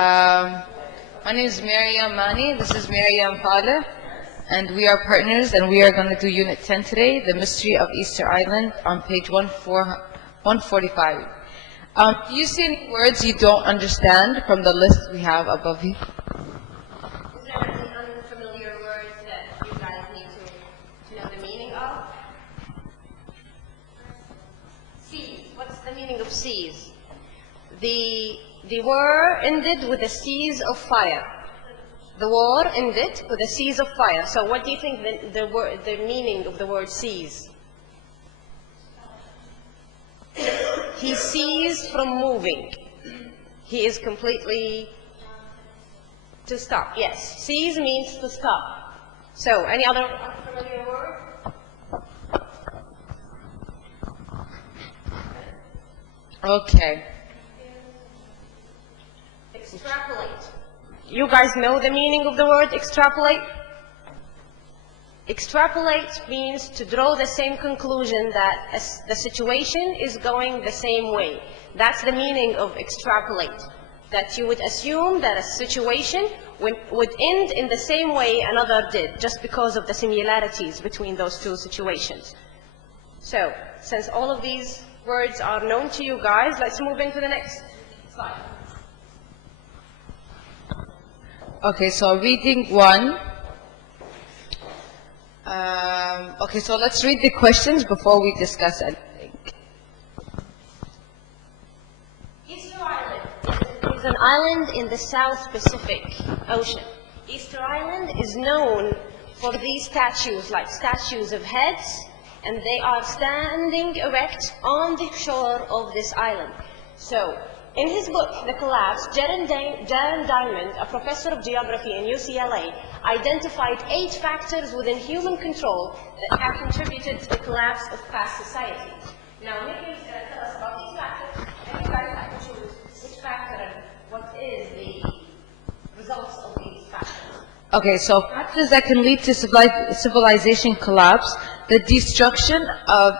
Um, my name is Maryam Mani. This is Maryam Fale. And we are partners, and we are going to do Unit 10 today, The Mystery of Easter Island, on page 145. Do you see any words you don't understand from the list we have above you? Is there any unfamiliar words that you guys need to know the meaning of? Seas. What's the meaning of seas? The war ended with the seas of fire. The war ended with the seas of fire. So what do you think the meaning of the word seas? He ceased from moving. He is completely to stop. Yes, cease means to stop. So any other unfamiliar word? Okay. Extrapolate. You guys know the meaning of the word extrapolate? Extrapolate means to draw the same conclusion that the situation is going the same way. That's the meaning of extrapolate. That you would assume that a situation would end in the same way another did, just because of the similarities between those two situations. So, since all of these words are known to you guys, let's move into the next slide. Okay, so reading one. Okay, so let's read the questions before we discuss anything. Easter Island is an island in the South Pacific Ocean. Easter Island is known for these statues, like statues of heads, and they are standing erect on the shore of this island. So, in his book, The Collapse, Jaron Diamond, a professor of geography in UCLA, identified 8 factors within human control that have contributed to the collapse of past societies. Now, Nikki is going to tell us about these factors, and you guys have to choose which factor and what is the results of these factors. Okay, so factors that can lead to civilization collapse: the destruction of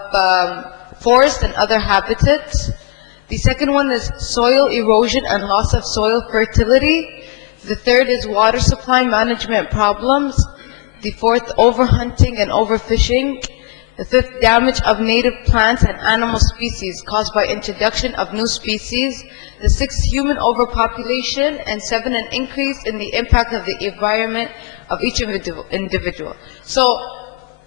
forest and other habitats. The second one is soil erosion and loss of soil fertility. The third is water supply management problems. The fourth, overhunting and overfishing. The fifth, damage of native plants and animal species caused by introduction of new species. The sixth, human overpopulation. And 7, an increase in the impact of the environment of each individual. So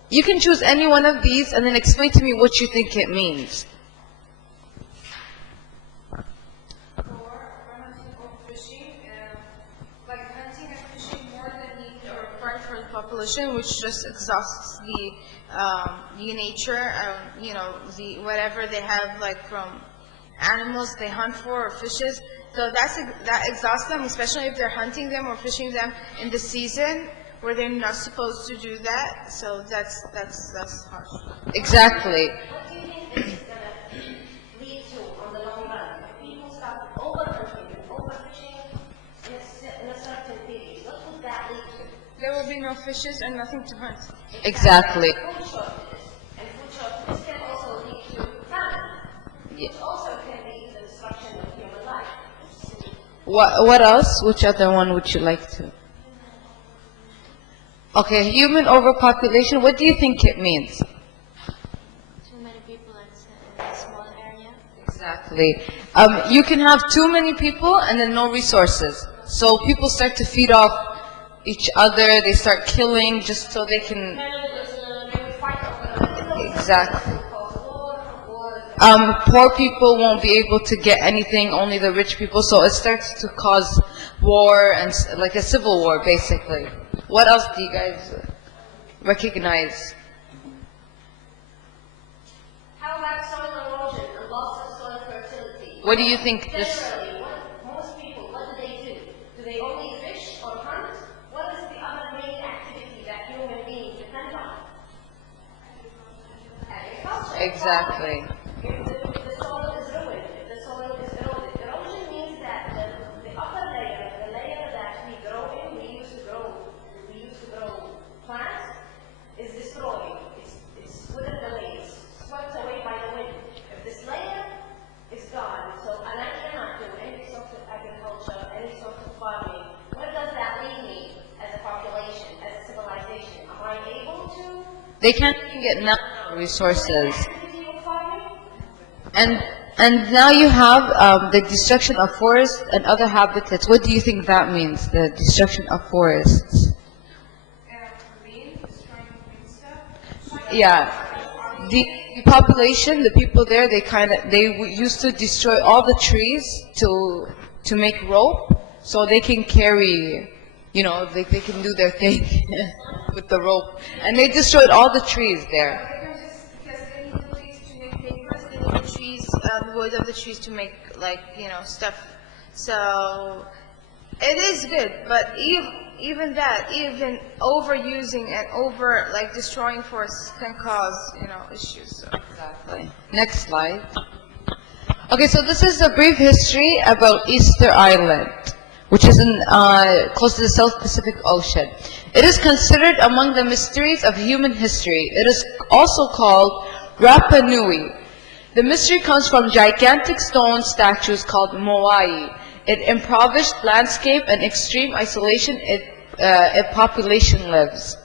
you can choose any one of these and then explain to me what you think it means. Population, which just exhausts the nature, the whatever they have, like from animals they hunt for or fishes. So that exhausts them, especially if they're hunting them or fishing them in the season where they're not supposed to do that. So that's harsh. Exactly. What do you think this is going to lead to on the long run? If people start overhunting and overfishing in a certain period, what would that lead to? There will be no fishes and nothing to hunt. Exactly. Food shortages. And food shortages can also lead to famine, which also can lead to the destruction of human life. What else? Which other one would you like to? Okay, human overpopulation. What do you think it means? Too many people in a small area. Exactly. You can have too many people and then no resources. So people start to feed off each other. They start killing just so they can. Exactly. Poor people won't be able to get anything, only the rich people. So it starts to cause war and like a civil war, basically. What else do you guys recognize? How about soil erosion and loss of soil fertility? What do you think this? Generally, most people, what do? Do they only fish or hunt? What is the other main activity that human beings depend on? Agriculture. Exactly. If the soil is ruined, if the soil is eroded. Erosion means that the upper layer, the layer that we grow in, we used to grow plants, is destroyed. It's withered away. It's swept away by the wind. If this layer is gone, so and I cannot do any sort of agriculture, any sort of They can't even get natural resources. And now you have the destruction of forests and other habitats. What do you think that means, the destruction of forests? Yeah. The population, the people there, used to destroy all the trees to make rope, so they can carry, they can do their thing with the rope. And they destroyed all the trees there. Because they need the trees to make papers, they need the trees, the wood of the trees to make, stuff. So, it is good, but even overusing and destroying forests can cause, issues. So. Exactly. Next slide. Okay, so this is a brief history about Easter Island, which is close to the South Pacific Ocean. It is considered among the mysteries of human history. It is also called Rapa Nui. The mystery comes from gigantic stone statues called Moai. In impoverished landscape and extreme isolation, a population lives.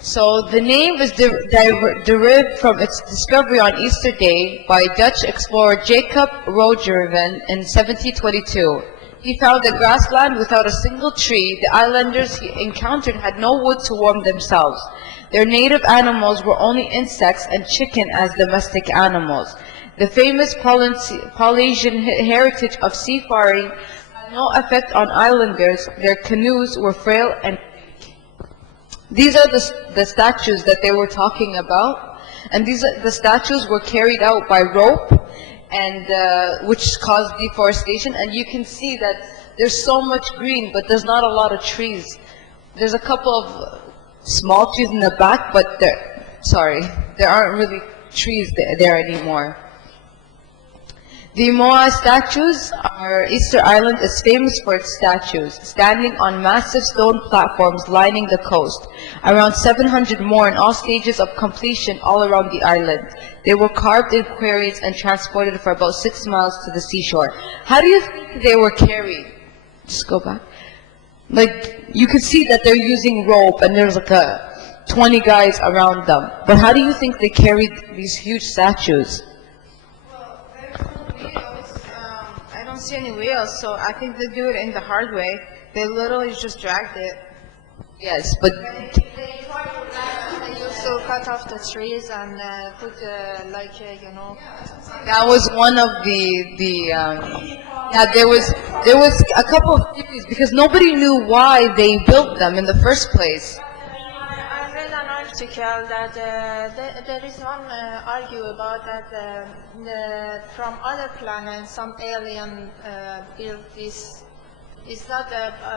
So the name is derived from its discovery on Easter Day by Dutch explorer Jacob Roggeveen in 1722. He found a grassland without a single tree. The islanders he encountered had no wood to warm themselves. Their native animals were only insects and chicken as domestic animals. The famous Polynesian heritage of seafaring had no effect on islanders. Their canoes were frail and weak. These are the statues that they were talking about, and the statues were carried out by rope, and which caused deforestation. And you can see that there's so much green, but there's not a lot of trees. There's a couple of small trees in the back, but there aren't really trees there anymore. The Moai Statues, Easter Island is famous for its statues, standing on massive stone platforms lining the coast. Around 700 more in all stages of completion all around the island. They were carved in quarries and transported for about 6 miles to the seashore. How do you think they were carried? Just go back. You can see that they're using rope, and there's 20 guys around them. But how do you think they carried these huge statues? I don't see any wheels, so I think they do it in the hard way. They literally just dragged it. Yes, but They used to cut off the trees and put that was one of yeah, there was a couple of theories because nobody knew why they built them in the first place. I read an article that there is one argue about that from other planets some alien built this. It's not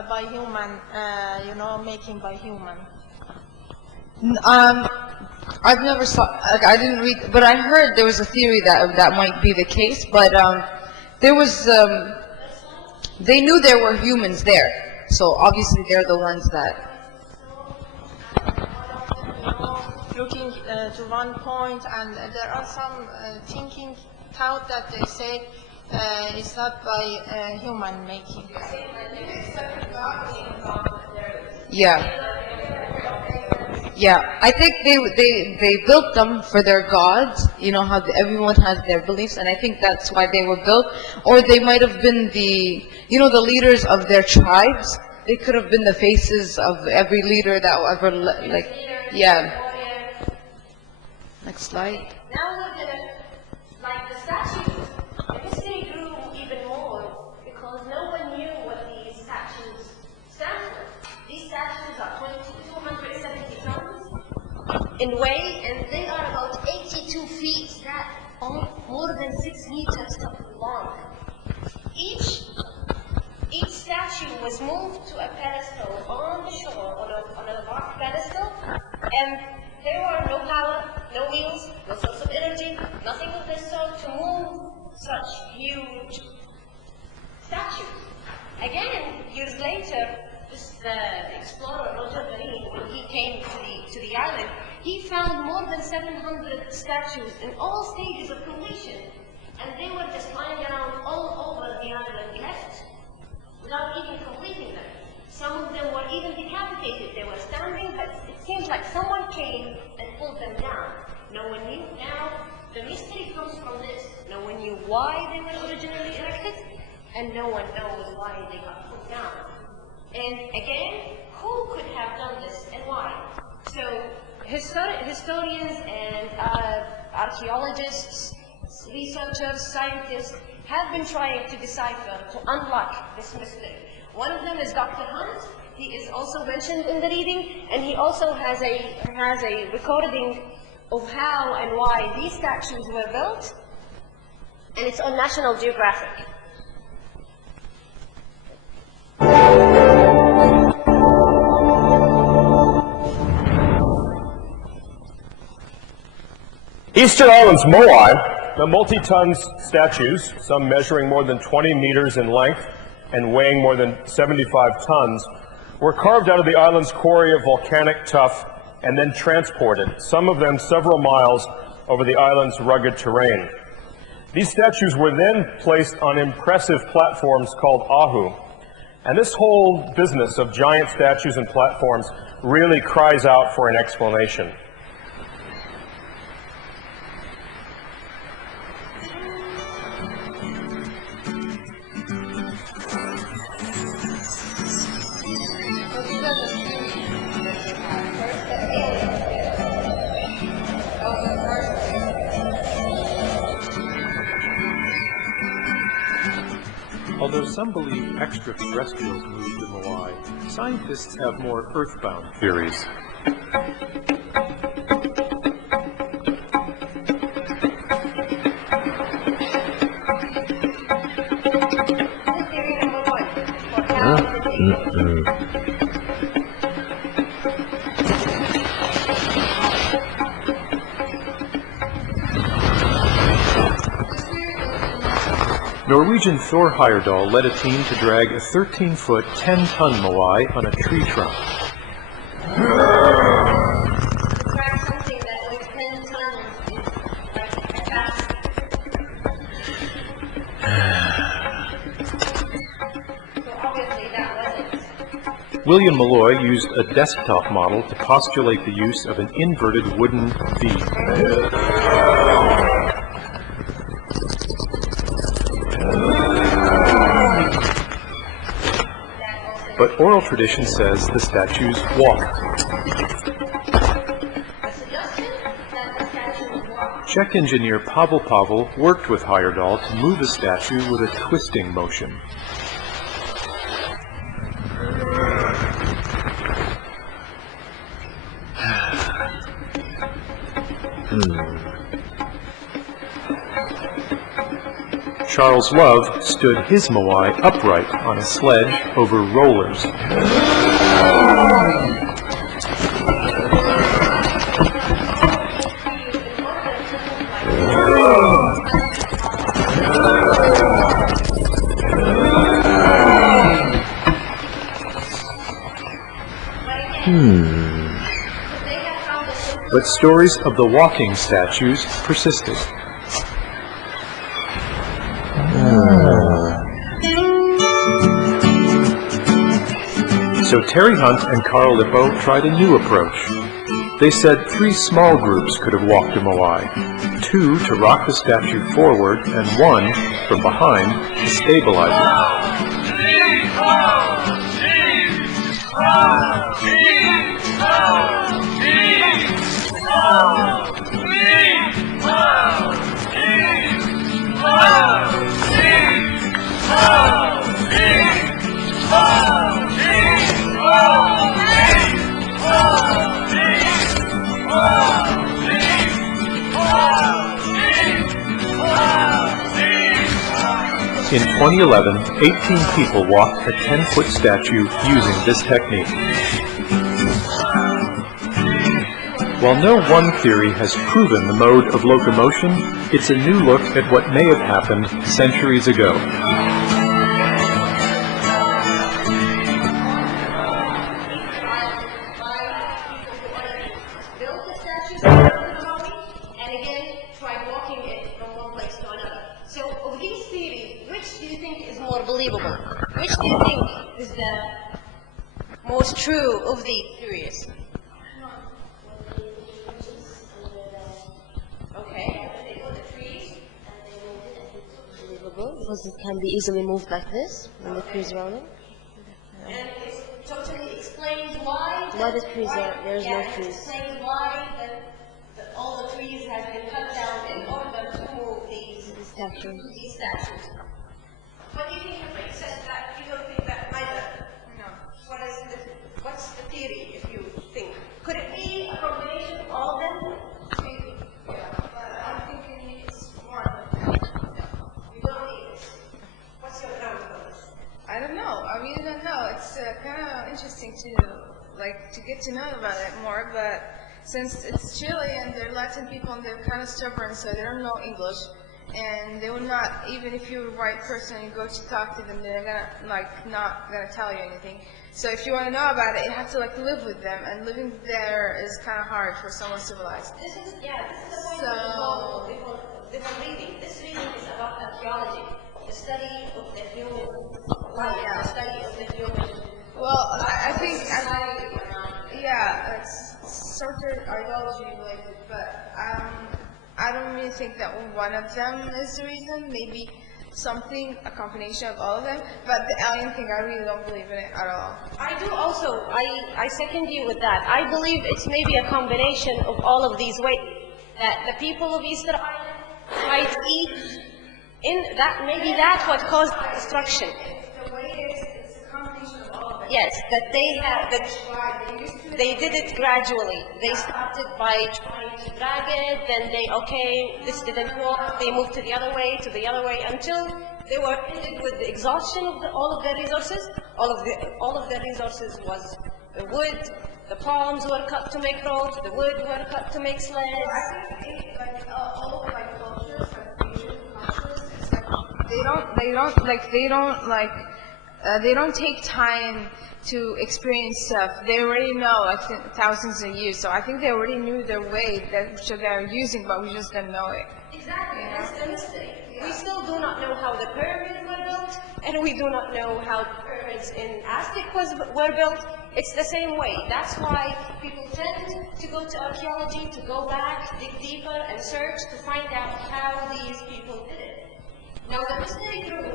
by human, making by human. I've never I didn't read, but I heard there was a theory that might be the case. But there was, they knew there were humans there, so obviously they're the ones that. Looking to one point, and there are some thought that they say it's not by human making. Yeah. Yeah, I think they built them for their gods. You know how everyone has their beliefs, and I think that's why they were built. Or they might have been the leaders of their tribes. They could have been the faces of every leader that ever yeah. Next slide. Now the statues, the mystery grew even more because no one knew what these statues stand for. These statues are 270 tons in weight, and they are about 82 feet that more than 6 meters long. Each statue was moved to a pedestal on the shore, on a rock pedestal, and there were no power, no wheels, no source of energy, nothing of this sort to move such huge statues. Again, years later, the explorer Roggeveen, when he came to the island, he found more than 700 statues in all stages of completion, and they were just lying around all over the island left without even completing them. Some of them were even decapitated. They were standing, but it seems like someone came why they were originally erected, and no one knows why they got put down. And again, who could have done this and why? So historians and archaeologists, researchers, scientists have been trying to decipher, to unlock this mystery. One of them is Dr. Hunt. He is also mentioned in the reading, and he also has a recording of how and why these statues were built, and it's on National Geographic. Eastern Island's Moai, the multi-ton statues, some measuring more than 20 meters in length and weighing more than 75 tons, were carved out of the island's quarry of volcanic tuff and then transported, some of them several miles over the island's rugged terrain. These statues were then placed on impressive platforms called ahu. And this whole business of giant statues and platforms really cries out for an explanation. Although some believe extraterrestrials moved the Moai, scientists have more earthbound theories. Theory number one, for how did they Norwegian Thor Heyerdahl led a team to drag a 13-foot, 10-ton Moai on a tree trunk. track something that was 10 tons is like a task. So obviously that wasn't. William Malloy used a desktop model to postulate the use of an inverted wooden V. But oral tradition says the statues walk. A suggestion that the statue walked. Czech engineer Pavel worked with Heyerdahl to move the statue with a twisting motion. Charles Love stood his Moai upright on a sledge over rollers. But stories of the walking statues persisted. So Terry Hunt and Carl Lippo tried a new approach. They said 3 small groups could have walked a Moai, 2 to rock the statue forward and 1 from behind to stabilize In 2011, 18 people walked a 10-foot statue using this technique. While no one theory has proven the mode of locomotion, it's a new look at what may have happened centuries ago. Built the statues around the Moai, and again tried walking it from one place to another. So of these theories, which do you think is more believable? Which do you think is the most true of the theories? Okay. movable because it can be easily moved like this when the tree is rolling. And it's totally explains why. Why the trees are, there's no It trees. explains why all the trees have been cut down in order to move these Statues. statues. What do you think of it? Says that you don't think that either? No. What's the theory, if you think? Could it be a combination of all of them? But I'm thinking it's more. You don't need this. What's your ground for this? I don't know. I really don't know. It's kind of interesting to get to know about it more. But since it's Chile and they're Latin people and they're kind of stubborn, so they don't know English, and they will not, even if you're a white person and you go to talk to them, they're gonna not gonna tell you anything. So if you want to know about it, you have to live with them, and living there is kind of hard for someone civilized. This is the point So- of the reading. This reading is about archaeology, the study of the human life, Yeah. the study of the human. Well, I think society around. yeah, it's sort of ideology related, but I don't really think that one of them is the reason. Maybe a combination of all of them. But the alien thing, I really don't believe in it at all. I do also, I second you with that. I believe it's maybe a combination of all of these ways that the people of Easter Island might eat in that, maybe that's what caused the destruction. The way it's a combination of all of it. Yes, that they have, that they did it gradually. They started by trying to drag it, then this didn't work, they moved to the other way, until they were ended with the exhaustion of all of their resources. All of their resources was the wood, the palms were cut to make roads, the wood were cut to make sleds. I think all of cultures, Asian cultures, it's they don't take time to experience stuff. They already know thousands of years. So I think they already knew their way that they're using, but we just didn't know it. Exactly, that's the mystery. We still do not know how the pyramids were built, and we do not know how the pyramids in Aztec were built. It's the same way. That's why people tend to go to archaeology, to go back, dig deeper, and search to find out how these people did it. Now, the mystery grew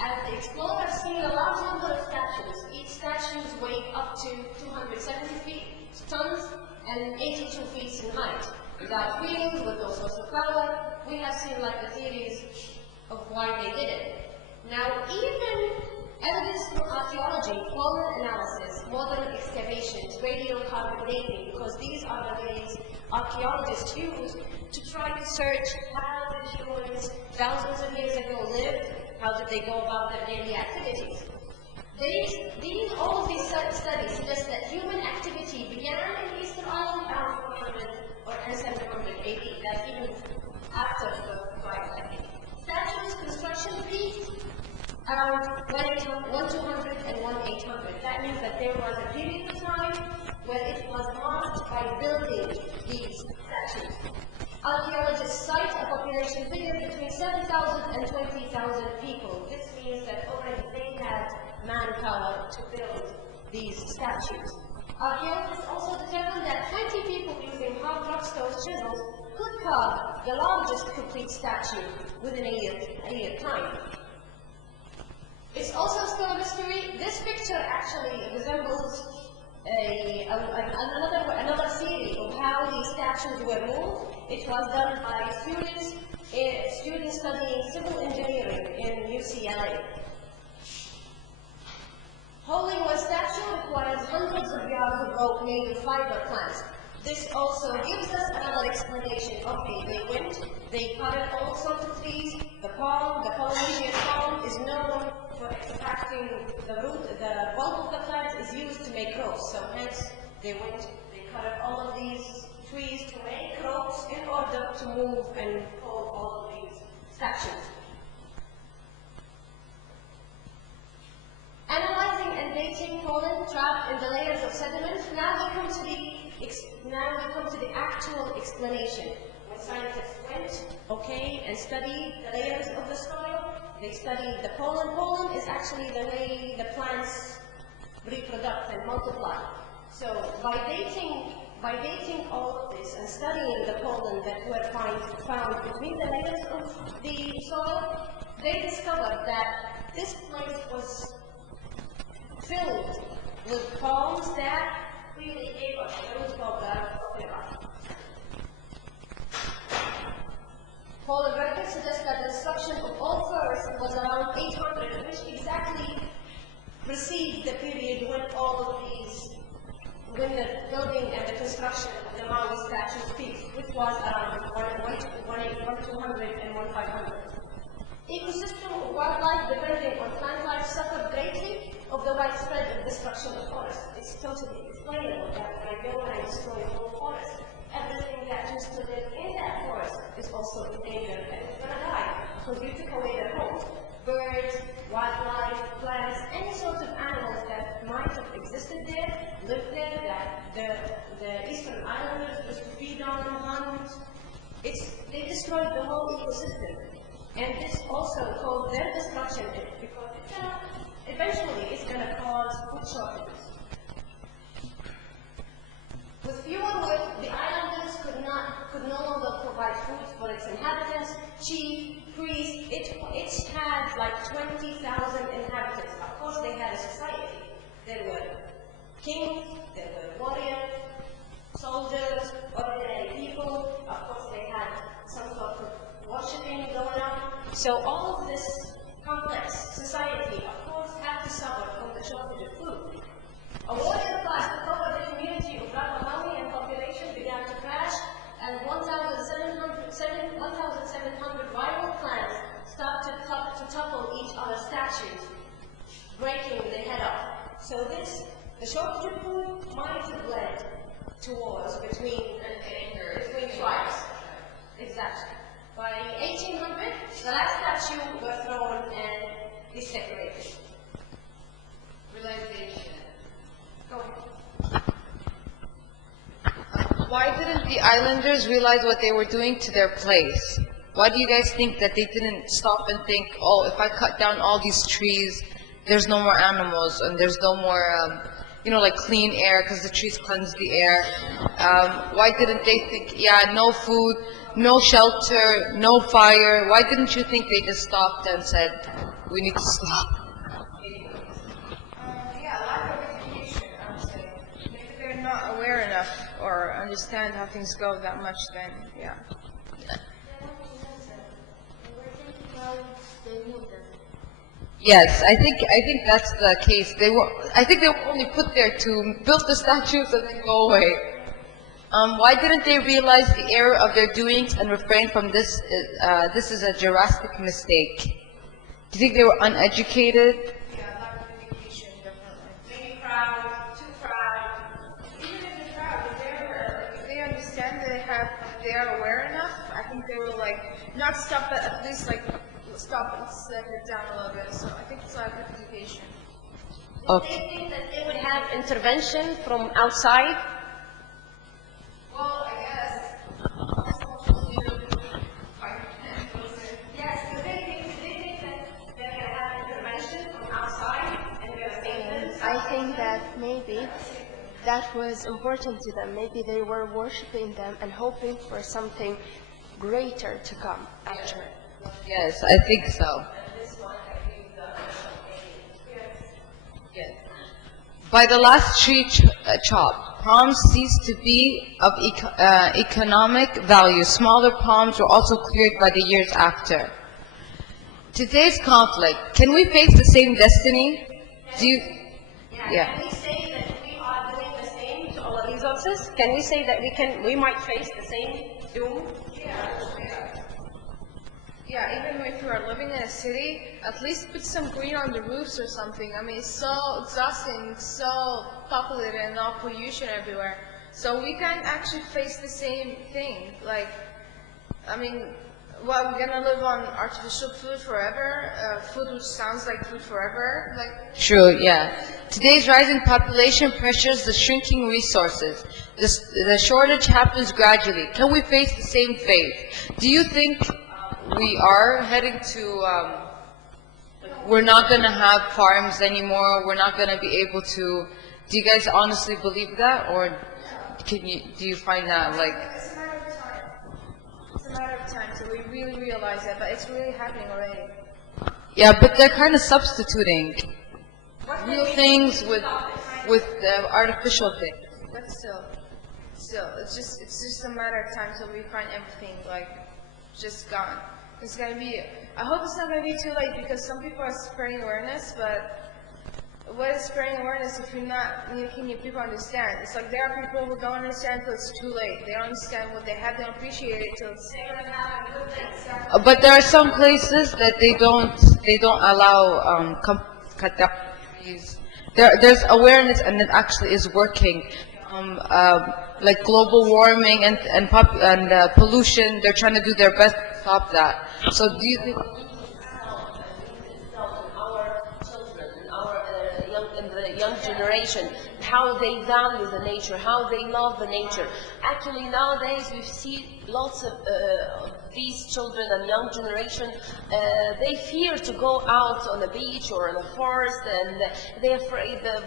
as the explorers seen a large number of statues. Each statues weighed up to 270 tons and 82 feet in height. Without wheels, with no source of power, we have seen the theories of why they did it. Now, even evidence from archaeology, pollen analysis, modern excavations, radiocarbon dating, because these are the ways archaeologists use to try to search how the humans thousands of years ago lived, how did they go about their daily activities. All of these studies suggest that human activity began in Easter Island around 400 or 700 AD. That's even after the Bible, I think. Statues construction peaked around 1200 and 1800. That means that there was a period of time where it was marked by building these statues. Archaeologists cite a population figure between 7,000 and 20,000 people. This means that already they had manpower to build these statues. Archaeologists also determined that 20 people using hard rockstone chisels could carve the largest complete statue within a year time. It's also still a mystery. This picture actually resembles another theory of how these statues were moved. It was done by students studying civil engineering in UCLA. Holding one statue requires hundreds of yards of rope made of fiber plants. This also gives us another explanation. Okay, they went, they cut all sorts of trees. The Polynesian palm is known for extracting the root. The bulk of the plant is used to make ropes. So hence, they went, they cut all of these trees to make ropes in order to move and hold all of these statues. Analyzing and dating pollen trapped in the layers of sediment, now we come to the actual explanation. When scientists went, and studied the layers of the soil, they studied the pollen. Pollen is actually the way the plants reproduce and multiply. So by dating all of this and studying the pollen that were found between the layers of the soil, they discovered that this place was filled with palms that really gave us those called Paul records suggest that the destruction of all forests was around 800, which exactly precedes the period when the building and the construction of the Moai Statues peaked, which was around 1200 and 1500. Ecosystem of wildlife depending on plant life suffered greatly of the widespread of destruction of forests. It's totally explainable that when I go and I destroy a whole forest, everything that used to live in that forest is also endangered and it's going to die because you took away their homes. Birds, wildlife, plants, any sort of animals that might have existed there, lived there, that the Eastern Islanders used to feed on, hunt. They destroyed the whole ecosystem. And this also caused their destruction because eventually it's going to cause food shortages. With fewer wood, the islanders could no longer provide food for its inhabitants. Chief, priest, it had like 20,000 inhabitants. Of course, they had a society. There were kings, there were warriors, soldiers, ordinary people. Of course, they had some sort of worshipping going on. So all of this complex society, of course, had to suffer from the shortage of food. A warrior class to cover the community of Rapahowi and population began to crash, and 1,700 rival clans started to topple each other's statues, breaking the head off. So the shortage of food might have led to wars between tribes. Exactly. By 1800, the last statue was thrown and desecrated. Realization. Go ahead. Why didn't the islanders realize what they were doing to their place? Why do you guys think that they didn't stop and think, oh, if I cut down all these trees, there's no more animals and there's no more, like clean air because the trees cleanse the air? Why didn't they think, yeah, no food, no shelter, no fire? Why didn't you think they just stopped and said, we need to stop? Lack of education, I would say. Maybe they're not aware enough or understand how things go that much then, yeah. Yes, I think that's the case. I think they were only put there to build the statues and then go away. Why didn't they realize the error of their doings and refrain from this? This is a drastic mistake. Do you think they were uneducated? Yeah, lack of education, definitely. Maybe proud, too proud. Even if they're proud, if they understand they are aware enough, I think they will not stop, but at least stop and set it down a little bit. So I think it's lack of education. Okay. Do they think that they would have intervention from outside? Well, I guess. Yes, do they think that they're going to have intervention from outside and going to save them? I think that maybe that was important to them. Maybe they were worshiping them and hoping for something greater to come after. Yes, I think so. Yes. By the last tree chopped, palms ceased to be of economic value. Smaller palms were also cleared by the years after. Today's conflict, can we face the same destiny? Yeah. Can we say that we are doing the same to our resources? Can we say that we might face the same doom? Yeah, even if you are living in a city, at least put some green on the roofs or something. I mean, it's so exhausting, so populated and all pollution everywhere. So we can't actually face the same thing. We're gonna live on artificial food forever? Food which sounds like food forever? True, yeah. Today's rising population pressures the shrinking resources. The shortage happens gradually. Can we face the same fate? Do you think we are heading to, we're not going to have farms anymore, we're not going to be able to, do you guys honestly believe that, or do you find that It's a matter of time. It's a matter of time till we really realize that, but it's really happening already. Yeah, but they're kind of substituting real things with artificial things. But still, it's just a matter of time till we find everything like just gone. It's gonna be. I hope it's not gonna be too late because some people are spreading awareness, but what is spreading awareness if you're not making people understand? It's like there are people who don't understand until it's too late. They don't understand what they have, they don't appreciate it till it's. But there are some places that they don't allow cut down trees. There's awareness and it actually is working. Like global warming and pollution, they're trying to do their best to stop that. So do you think? Our children, the young generation, how they value the nature, how they love the nature. Actually, nowadays we see lots of these children and young generation, they fear to go out on a beach or in a forest, and they're afraid of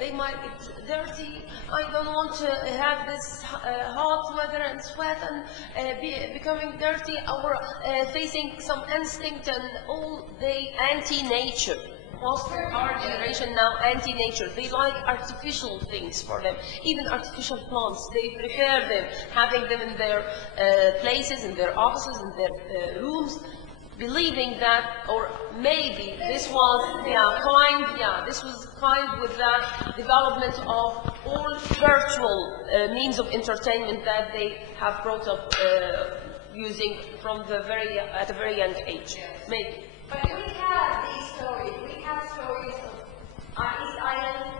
they might be dirty. I don't want to have this hot weather and sweat and becoming dirty, or facing some instinct and all day anti-nature. Also, our generation now anti-nature. They like artificial things for them, even artificial plants. They prefer them, having them in their places, in their offices, in their rooms, believing that, or maybe this was this was kind with the development of all virtual means of entertainment that they have brought up using from at a very young age. Maybe. But we have these stories. We have stories of East Island,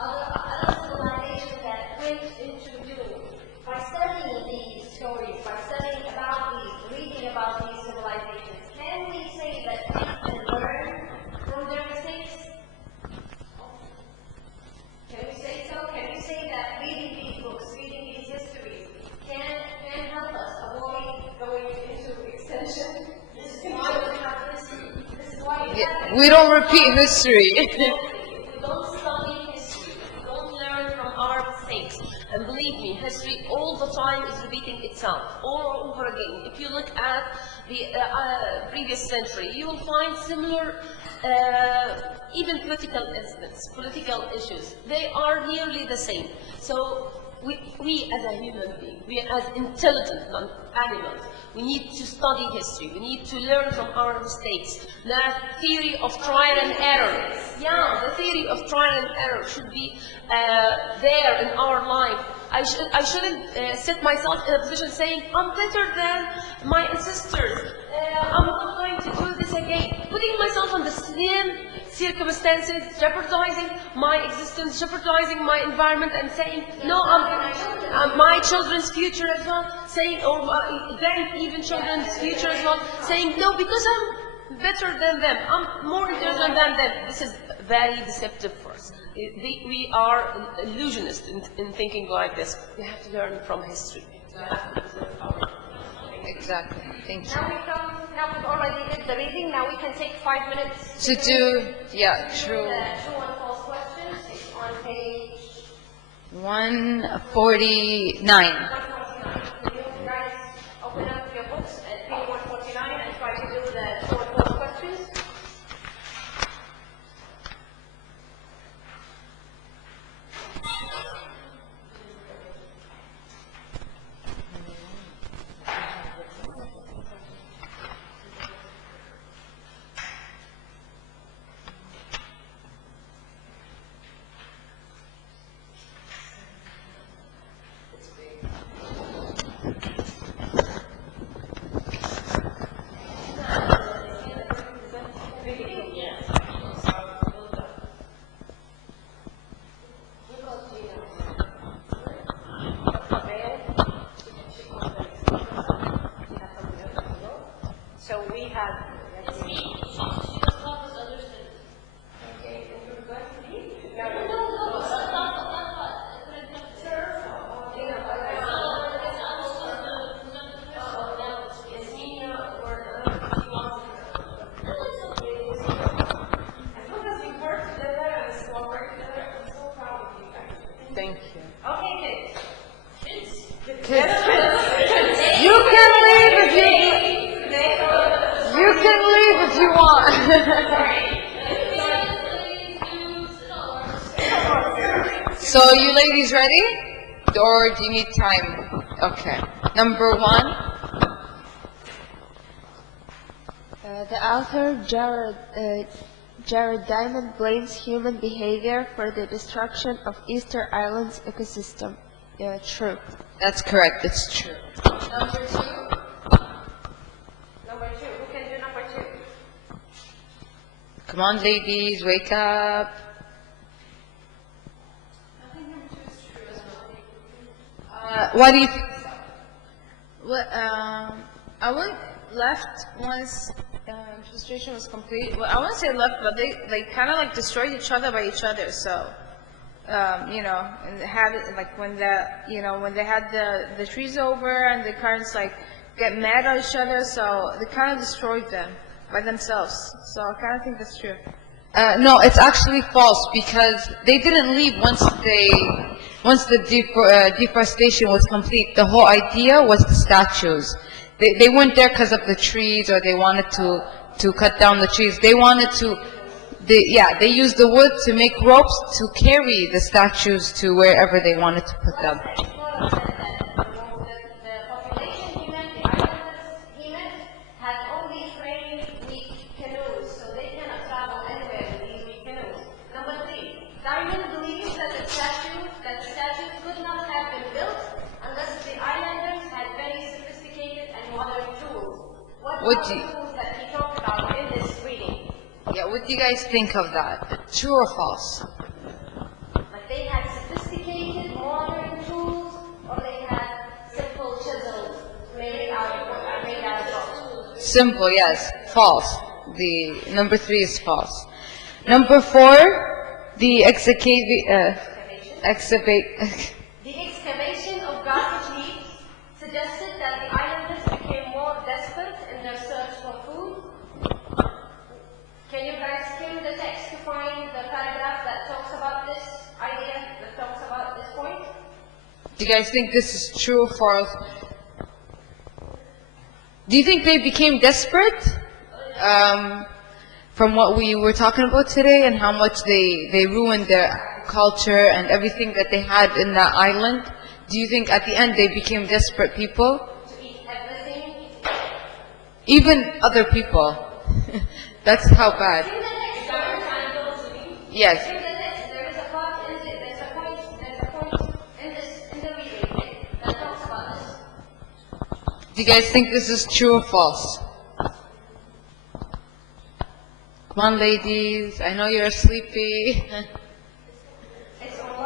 other civilizations that went into doom. By studying these stories, by studying about these, reading about these civilizations, can we say that we can learn from their mistakes? Can we say so? Can we say that reading these books, reading these histories, can help us avoid going into extension? This is why we have history. We don't repeat history. We don't study history. We don't learn from our mistakes. And believe me, history all the time is repeating itself, all over again. If you look at the previous century, you will find similar, even political incidents, political issues. They are nearly the same. So we as a human being, we as intelligent animals, we need to study history. We need to learn from our mistakes. The theory of trial and error. Yeah, the theory of trial and error should be there in our life. I shouldn't set myself in a position saying, I'm better than my ancestors. I'm not going to do this again. Putting myself on the same circumstances, jeopardizing my existence, jeopardizing my environment, and saying, no, my children's future as well, saying, or then even children's future as well, saying, no, because I'm better than them, I'm more intelligent than them. This is very deceptive for us. We are illusionists in thinking like this. We have to learn from history. Exactly. Thank you. Now we've already did the reading. Now we can take 5 minutes To do, yeah, true. true and false questions. It's on page 149. 149. Can you guys open up your books at page 149 and try to do the true and false questions? So we have. Thank you. Okay, You can leave if you want. So you ladies ready? Or do you need time? Okay. Number 1. The author, Jared Diamond, blames human behavior for the destruction of Easter Island's ecosystem. True. That's correct. It's true. Number 2. Number 2. Who can do number 2? Come on, ladies, wake up. Why do you think so? Well, I went left once frustration was complete. Well, I wouldn't say left, but they kind of like destroyed each other by each other. So, you know, and had it like when when they had the trees over and the currents like get mad at each other, so they kind of destroyed them by themselves. So I kind of think that's true. No, it's actually false because they didn't leave once the deforestation was complete. The whole idea was the statues. They weren't there because of the trees or they wanted to cut down the trees. They wanted to, they used the wood to make ropes to carry the statues to wherever they wanted to put them. What do you guys think of that? True or false? Like they had sophisticated modern tools, or they had simple chisels made out of rocks? Simple, yes. False. The number 3 is false. Number 4, the The excavation of garbage heaps suggested that the islanders became more desperate in their search for food. Can you guys skim the text to find the paragraph that talks about this idea, that talks about this point? Do you guys think this is true or false? Do you think they became desperate? From what we were talking about today and how much they ruined their culture and everything that they had in that island, do you think at the end they became desperate people? To eat everything? Even other people. That's how bad. In the text, Yes. in the text, there is a part, there's a point in the reading that talks about this. Do you guys think this is true or false? Come on, ladies. I know you're sleepy. It's on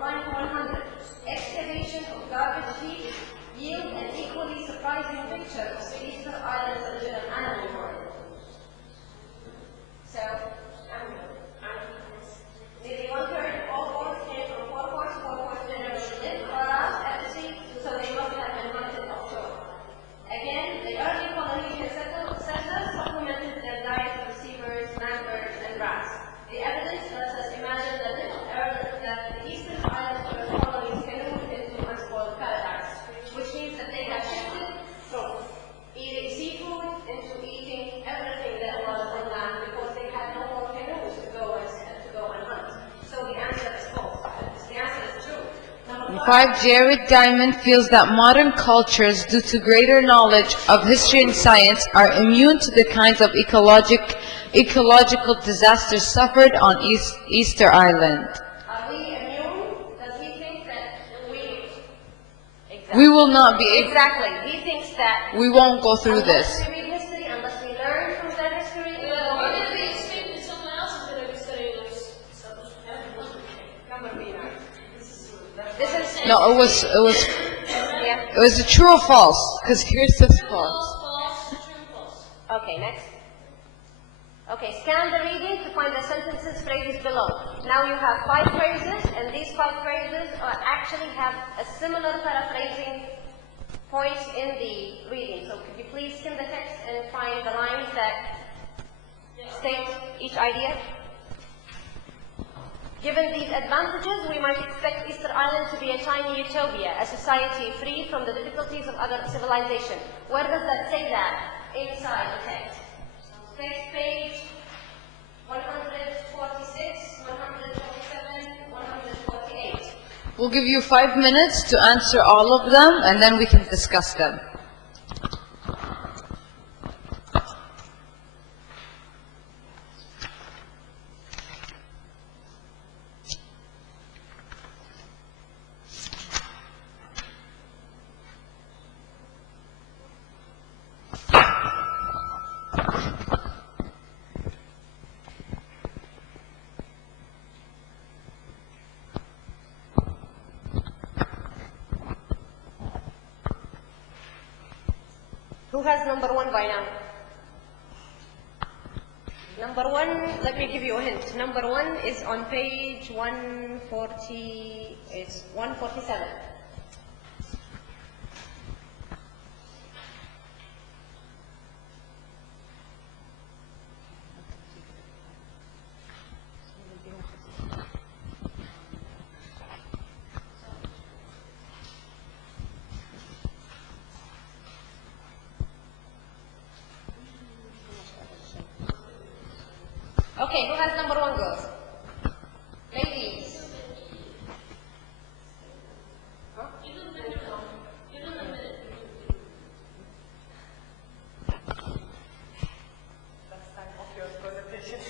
line 100. Excavation of garbage heaps yield an equally surprising picture of the Easter Island's original animal world. So, do you want to hear all points came from 4 points? 4 points generally lived around at the sea, so they must have been hunted offshore. Again, the early Polynesian settlers supplemented their diet with seabirds, landbirds, and rats. The evidence lets us imagine that the Eastern Islands were colonies canoed into unspoiled paradise, which means that they had shifted from eating seafood into eating everything that was on land because they had no more canoes to go and hunt. So the answer is false. The answer is true. Number 5, Jared Diamond feels that modern cultures, due to greater knowledge of history and science, are immune to the kinds of ecological disasters suffered on Easter Island. Are we immune? Does he think that We will not be able, Exactly. He thinks that we won't go through this. unless we read history, unless we learn from their history, we will not be this is No, it was a true or false, because here's the false. okay. Next. Okay, scan the reading to find the sentences, phrases below. Now you have 5 phrases, and these 5 phrases actually have a similar paraphrasing point in the reading. So could you please skim the text and find the lines that state each idea? Given these advantages, we might expect Easter Island to be a tiny utopia, a society free from the difficulties of other civilization. Where does that say that inside the text? Next page, 146, 147, 148. We'll give you 5 minutes to answer all of them, and then we can discuss them. Who has number 1 by now? Number 1, let me give you a hint. Number 1 is on page 140, it's 147. Okay, who has number 1 girls? Ladies. Huh? That's time of your presentation.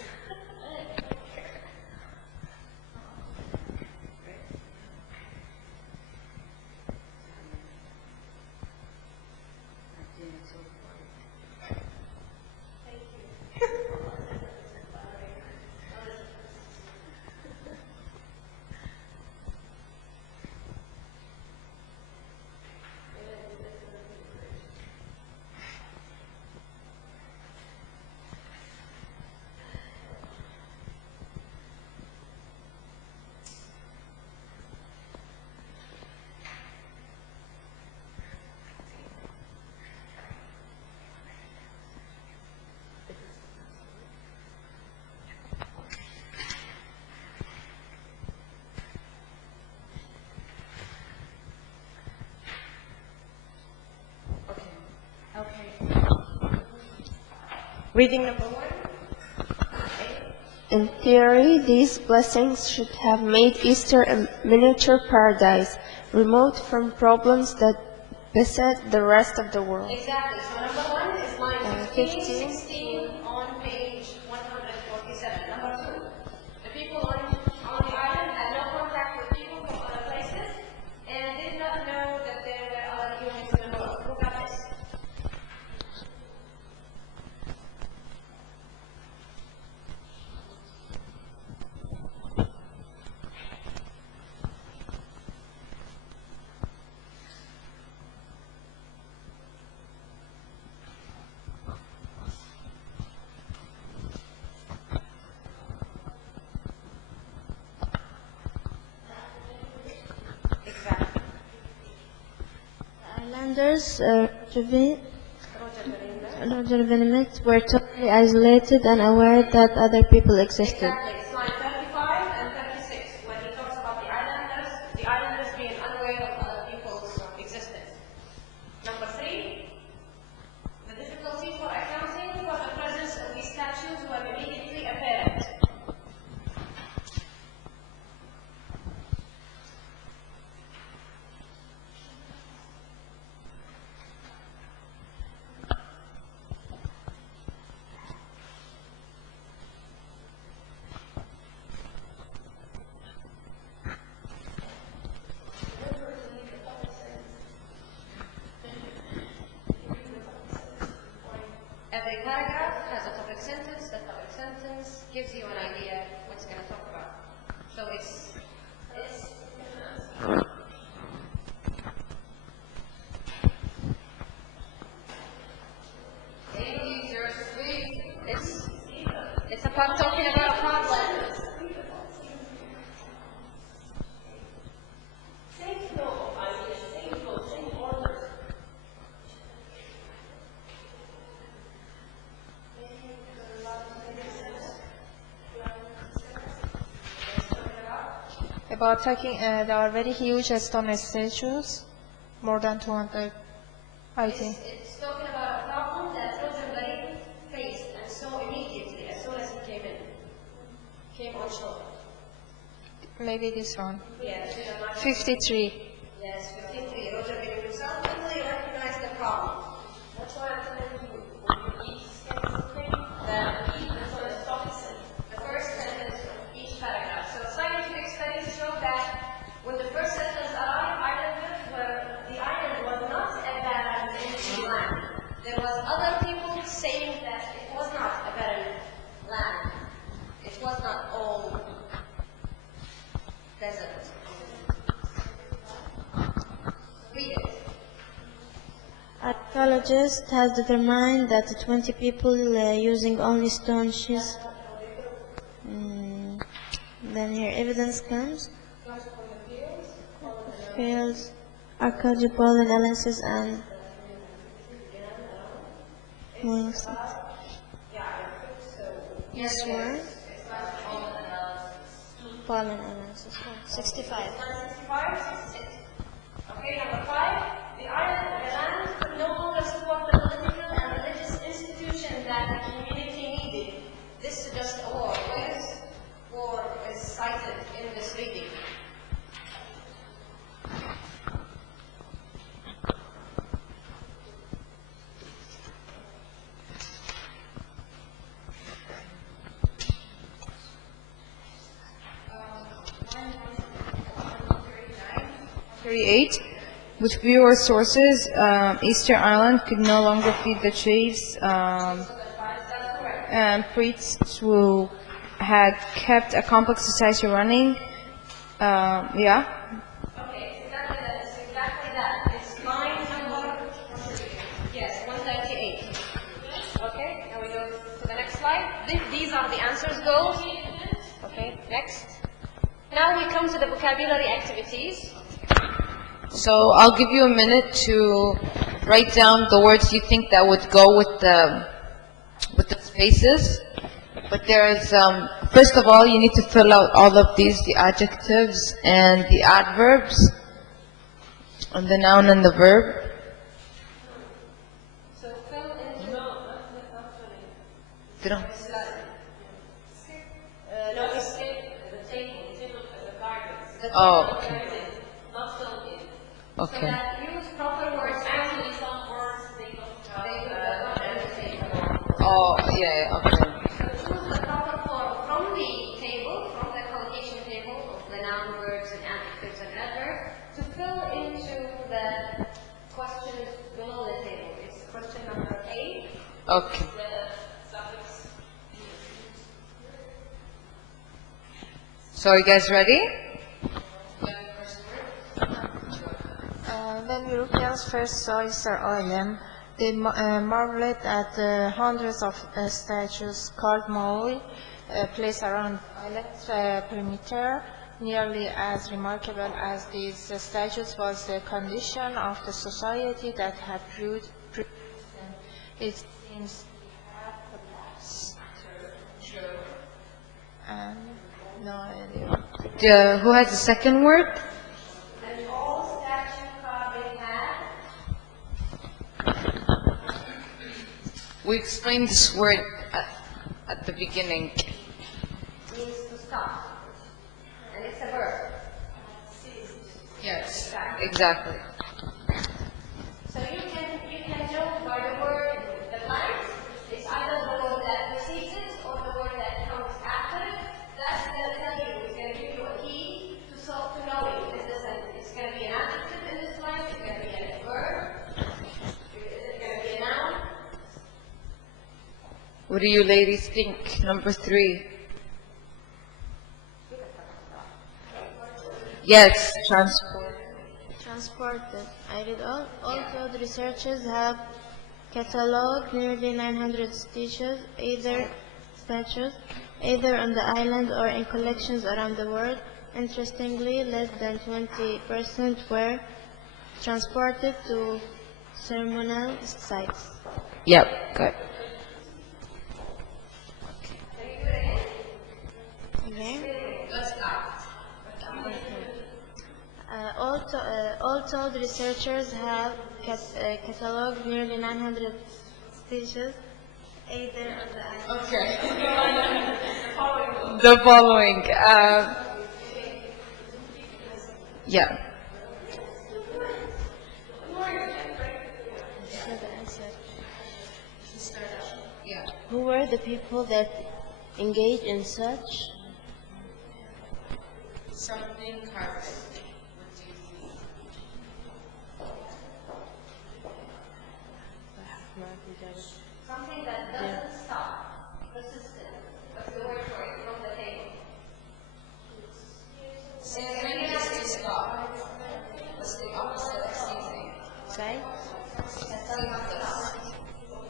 Okay. Reading number 1. In theory, these blessings should have made Easter a miniature paradise, remote from problems that beset the rest of the world. Exactly. So number 1 is line 15, 16 on page 147. Number 2, the people on the island had no contact with people from other places and did not know that there were other humans in the world. Who got this? Exactly. Islanders, Roger Venemet, were totally isolated and aware that other people existed. Exactly. It's line 35 and 36 when he talks about the islanders being unaware of other people's existence. Number 3, the difficulty for accounting for the presence of these statues were immediately apparent. Every paragraph has a topic sentence. That topic sentence gives you an idea what it's going to talk about. So it's it's about talking about problems. About taking, there are very huge stone statues, more than 200, I think. It's talking about a problem that Roger Bacon faced, and so Maybe this one. Yes. 53. Yes, 53. Roger Bacon himself quickly recognized the problem. That's why I'm telling you, when you each say something, that read the first topic, the first sentence of each paragraph. So scientific studies show that when the first settlers arrived, the island was not a barren empty land. There was other people saying that it was not a barren land. It was not all desert. Read it. Archaeologists have determined that the 20 people using only stone sheets. Then here evidence comes. Fields, archaeological analysis and Moai Statues. Yes, where? Pollen analysis. 65. 65. Okay, number 5. The land could no longer support the political and religious institution that the community needed. This suggests a war. Where is war is cited in this reading? With fewer sources, Easter Island could no longer feed the chiefs and priests who had kept a complex society running. Yeah. Okay, it's exactly that. It's line number, yes, 138. Okay, now we go to the next slide. These are the answers, girls. Okay, next. Now we come to the vocabulary activities. So I'll give you a minute to write down the words you think that would go with the spaces. But there's first of all, you need to fill out all of these, the adjectives and the adverbs, and the noun and the verb. So fill in. Didn't- No, it's the table, the gardens. Oh, okay. Not fill in. Okay. So that use proper words. Actually, some words they don't annotate. Oh, yeah, okay. So choose the proper form from the table, from the collocation table of the noun, verbs, and adjectives and adverbs, to fill into the questions below the table. It's question number 8. Okay. So are you guys ready? When Europeans first saw Easter Island, they marveled at the hundreds of statues called Moai, placed around the island's perimeter. Nearly as remarkable as these statues was the condition of the society that had brewed. It seems to have collapsed. And no idea. Who has the second word? And all statue carving had. We explained this word at the beginning. Means to stop. And it's a verb. Yes, exactly. So you can know by the word, the lines, it's either the word that precedes it or the word that comes after it. That's going to tell you, it's going to give you a key to knowing. It's going to be an adjective in this line, it's going to be a verb, it's going to be a noun. What do you ladies think? Number 3. Yes, transport. Transported. I read all. Also, the researchers have cataloged nearly 900 statues, either on the island or in collections around the world. Interestingly, less than 20% were transported to ceremonial sites. Yep, good. Okay. All told, researchers have cataloged nearly 900 statues, either on the island. Okay. The following. Yeah. Who were the people that engaged in such? Something carbon. Something that doesn't stop, persistent. What's the word for it from the table? Ceasing is to stop. What's the opposite of ceasing? Sorry?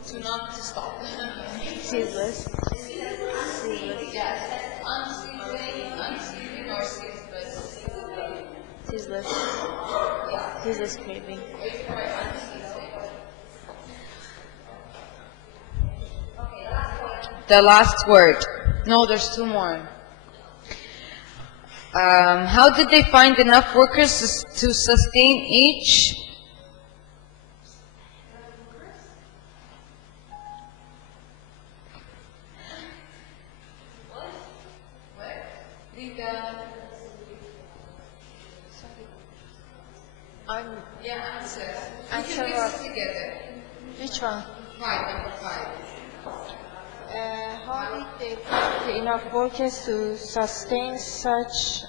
To not to stop. Ceaseless. Yes. Unceasing or ceaseless. Ceaseless. Ceaseless craving. The last word. No, there's two more. How did they find enough workers to sustain each? Together. Which one? 5, number 5. How did they find enough workers to sustain such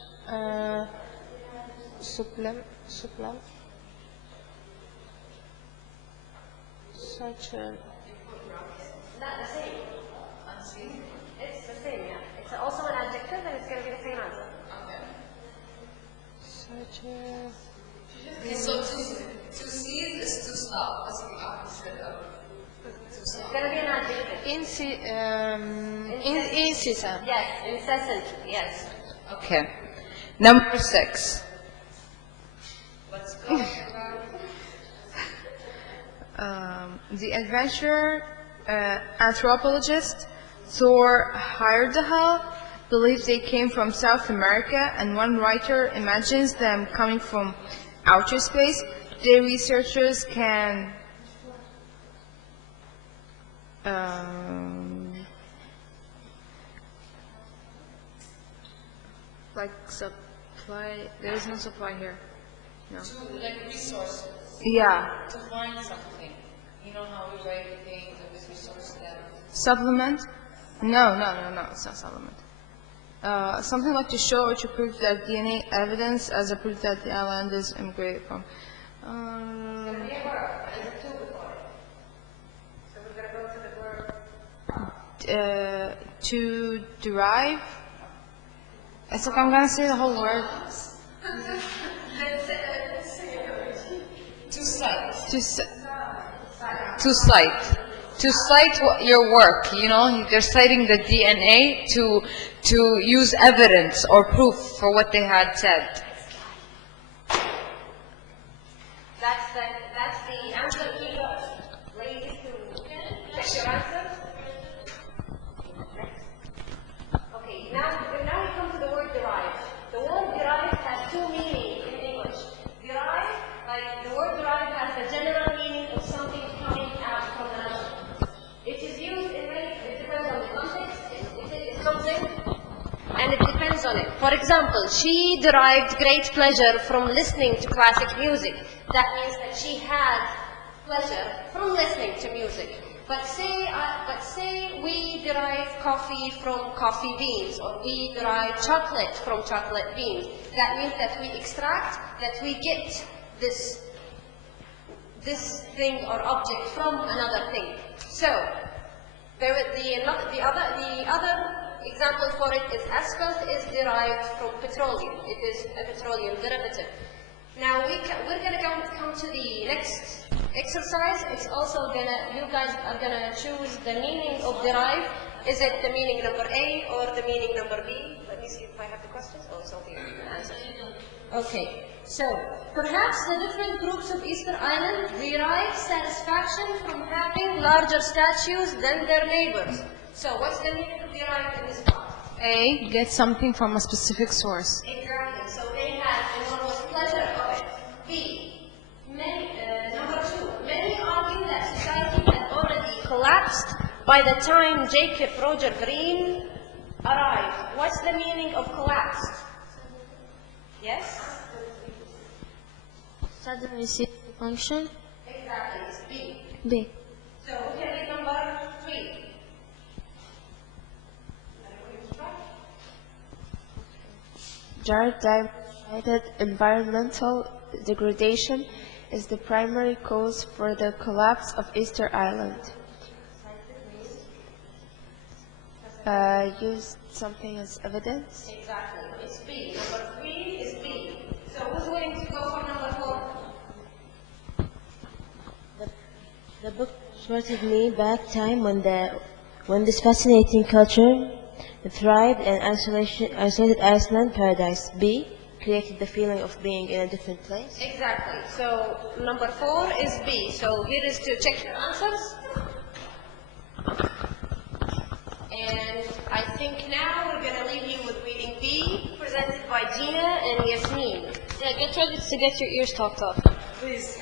such Not the same. It's the same, yeah. It's also an adjective and it's going to be the same answer. such a Okay, so to cease is to stop. That's the opposite of to It's stop. going to be an adjective. incessant. Yes, incessant, yes. Okay. Number 6. Let's go. The adventurer anthropologist Thor Heyerdahl believes they came from South America, and one writer imagines them coming from outer space. The researchers can like supply. There is no supply here. No. Like resources. Yeah. To find something. You know how we write things with resources that. Supplement? No. It's not supplement. Something like to show or to prove that DNA evidence as a proof that the island is immigrated from. To derive. It's like I'm gonna say the whole word. To cite. To cite. To cite your work, you know, they're citing the DNA to use evidence or proof for what they had said. That's the answer. Ladies, to check your answers. Okay, now we come to the word derive. The word derive has two meanings in English. Derive, like the word derive has the general meaning of something coming out from another. It is used in many, it depends on the context, it comes in, and it depends on it. For example, she derived great pleasure from listening to classic music. That means that she had pleasure from listening to music. But say we derive coffee from coffee beans, or we derive chocolate from chocolate beans. That means that we extract, that we get this thing or object from another thing. So, the other example for it is asphalt is derived from petroleum. It is a petroleum derivative. Now we're gonna come to the next exercise. It's also you guys are gonna choose the meaning of derive. Is it the meaning number A or the meaning number B? Let me see if I have the questions. Oh, it's over here. Answer. Okay. So, perhaps the different groups of Easter Island derive satisfaction from having larger statues than their neighbors. So, what's the meaning of derive in this part? A, get something from a specific source. Exactly. So, they had enormous pleasure of it. B, number 2, many argue that society had already collapsed by the time Jacob Roger Green arrived. What's the meaning of collapsed? Yes? Suddenly cease to function. Exactly, it's B. B. So we can read number 3. Jared demonstrated environmental degradation is the primary cause for the collapse of Easter Island. Use something as evidence. Exactly, it's B. Number 3 is B. So who's willing to go for number 4? The book transported me back time when this fascinating culture thrived in isolated Iceland paradise. B created the feeling of being in a different place. Exactly. So number 4 is B. So here is to check your answers. And I think now we're going to leave you with reading B, presented by Gina and Yasmin. Yeah, get ready to get your ears talked off. Please.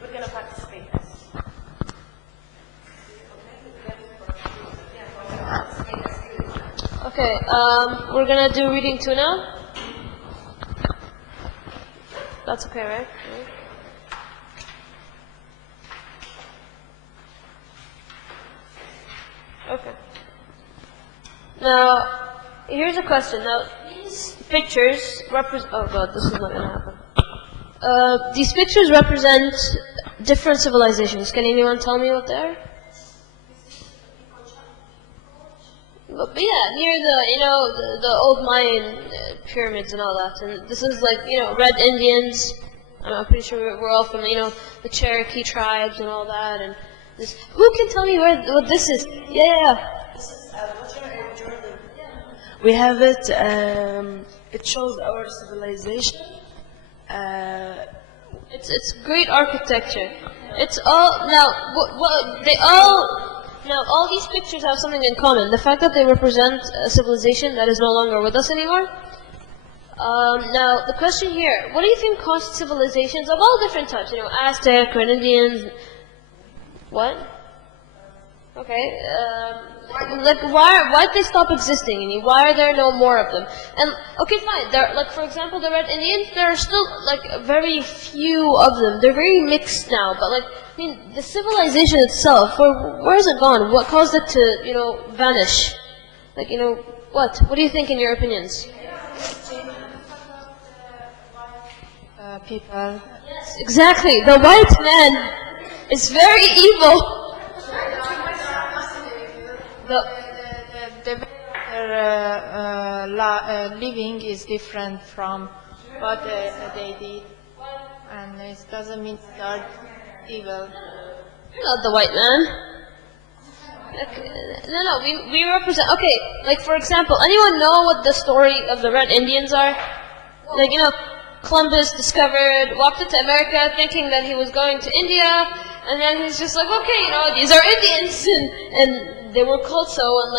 We're going to participate this. Okay, we're gonna do reading 2 now. That's okay, right? Okay. Now, here's a question. Now, these pictures represent. Oh God, this is not gonna happen. These pictures represent different civilizations. Can anyone tell me what they are? But yeah, near the old Mayan pyramids and all that. And this is like, Red Indians. I'm pretty sure we're all from, the Cherokee tribes and all that. And this, who can tell me what this is? Yeah. We have it, it shows our civilization. It's great architecture. It's all, now, all these pictures have something in common. The fact that they represent a civilization that is no longer with us anymore. Now, the question here, what do you think caused civilizations of all different types? Aztec, Red Indians. What? Okay. Why'd they stop existing? Why are there no more of them? And, okay, fine. For example, the Red Indians, there are still, very few of them. They're very mixed now. But, the civilization itself, where has it gone? What caused it to, vanish? What? What do you think in your opinions? People. Yes, exactly. The white man is very evil. The way they're living is different from what they did, and it doesn't mean they're evil. You're not the white man. Okay. No, we represent. Okay, for example, anyone know what the story of the Red Indians are? Columbus discovered, walked into America thinking that he was going to India, and then he's just like, okay, these are Indians, and they were called so, and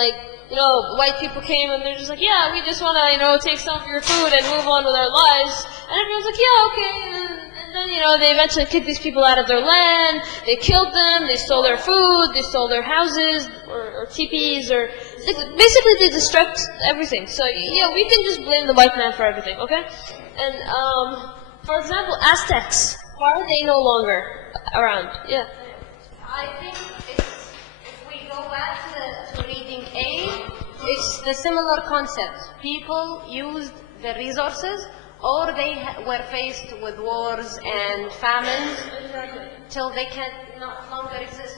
white people came and they're just like, yeah, we just want to, take some of your food and move on with our lives, and everyone's like, yeah, okay, and then, they eventually kicked these people out of their land, they killed them, they stole their food, they stole their houses, or teepees, or, basically they destruct everything, so, yeah, we can just blame the white man for everything, okay? And, for example, Aztecs, why are they no longer around? Yeah. I think if we go back to reading A, it's the similar concept. People used the resources, or they were faced with wars and famines till they can no longer exist.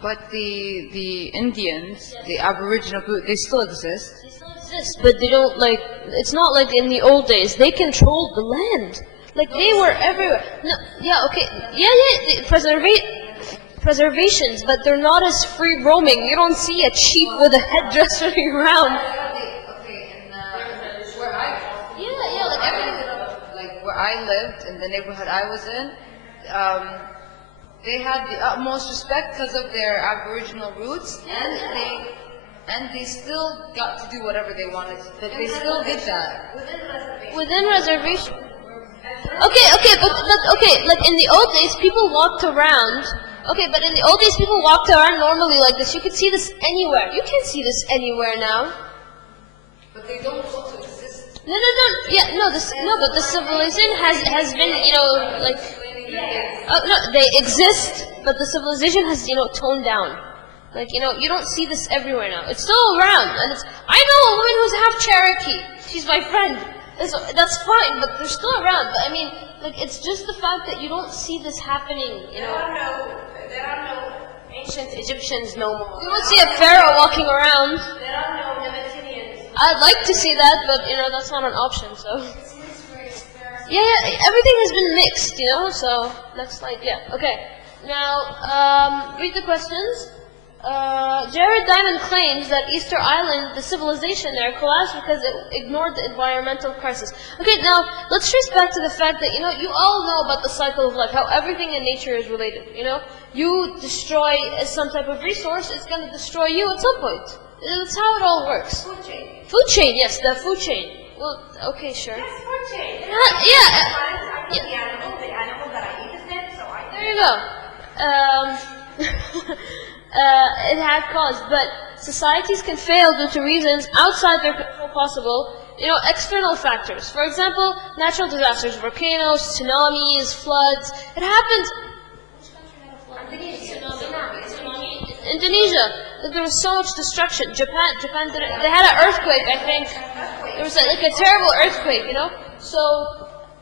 But the Indians, the Aboriginal group, they still exist. They still exist, but they don't, it's not like in the old days. They controlled the land. They were everywhere. No, yeah, okay. Yeah, preservations, but they're not as free roaming. You don't see a chief with a headdress running around. Where I lived, in the neighborhood I was in, they had the utmost respect because of their Aboriginal roots, and they still got to do whatever they wanted. They still did that. Within reservation. Okay, like in the old days, people walked around. Okay, but in the old days, people walked around normally like this. You could see this anywhere. You can't see this anywhere now. But they don't also exist. But the civilization has been, like, they exist, but the civilization has, toned down. Like, you don't see this everywhere now. It's still around, and I know a woman who's half Cherokee. She's my friend. That's fine, but they're still around. But I mean, like, it's just the fact that you don't see this happening, There are no ancient Egyptians no more. You don't see a pharaoh walking around. There are no Nabateans. I'd like to see that, but, that's not an option, so. Yeah, everything has been mixed, so, next slide, yeah, okay. Now, read the questions. Jared Diamond claims that Easter Island, the civilization there, collapsed because it ignored the environmental crisis. Okay, now, let's trace back to the fact that, you all know about the cycle of life, how everything in nature is related, You destroy some type of resource, it's going to destroy you at some point. That's how it all works. Food chain. Food chain, yes, the food chain. Well, okay, sure. Yes, food chain. Yeah. The animal that I eat is dead, so I... There you go. It had cause, but societies can fail due to reasons outside their control possible, external factors. For example, natural disasters, volcanoes, tsunamis, floods. It happens. Which country had a flood? Tsunami. Indonesia. There was so much destruction. Japan they had an earthquake, I think. There was like a terrible earthquake, So,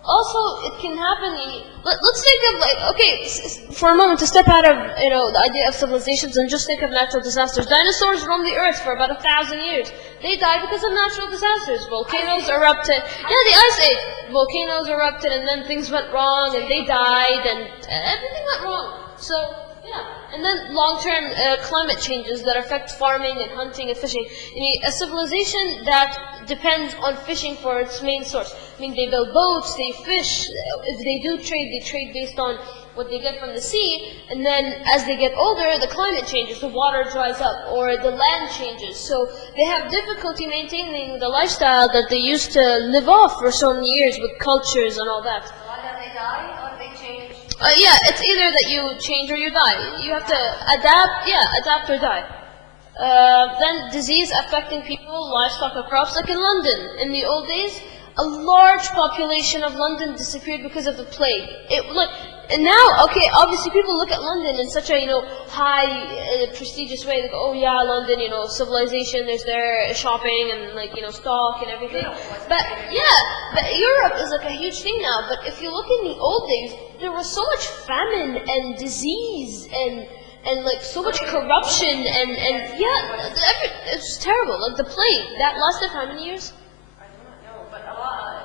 also, it can happen. Let's think of for a moment to step out of the idea of civilizations and just think of natural disasters. Dinosaurs roamed the earth for about 1,000 years. They died because of natural disasters. Volcanoes erupted. Yeah, the ice age. Volcanoes erupted, and then things went wrong, and they died, and everything went wrong. So, yeah. And then long-term climate changes that affect farming and hunting and fishing. A civilization that depends on fishing for its main source. I mean, they build boats, they fish. If they do trade, they trade based on what they get from the sea. And then as they get older, the climate changes, the water dries up, or the land changes. So they have difficulty maintaining the lifestyle that they used to live off for so many years with cultures and all that. Either they die or they change. Yeah, it's either that you change or you die. You have to adapt or die. Then disease affecting people, livestock, or crops, like in London. In the old days, a large population of London disappeared because of the plague. And now, okay, obviously people look at London in such a, high, prestigious way. They go, oh yeah, London, civilization, there's their shopping and stock and everything. But Europe is like a huge thing now. But if you look in the old days, there was so much famine and disease and so much corruption and it's terrible. Like the plague, that lasted how many years?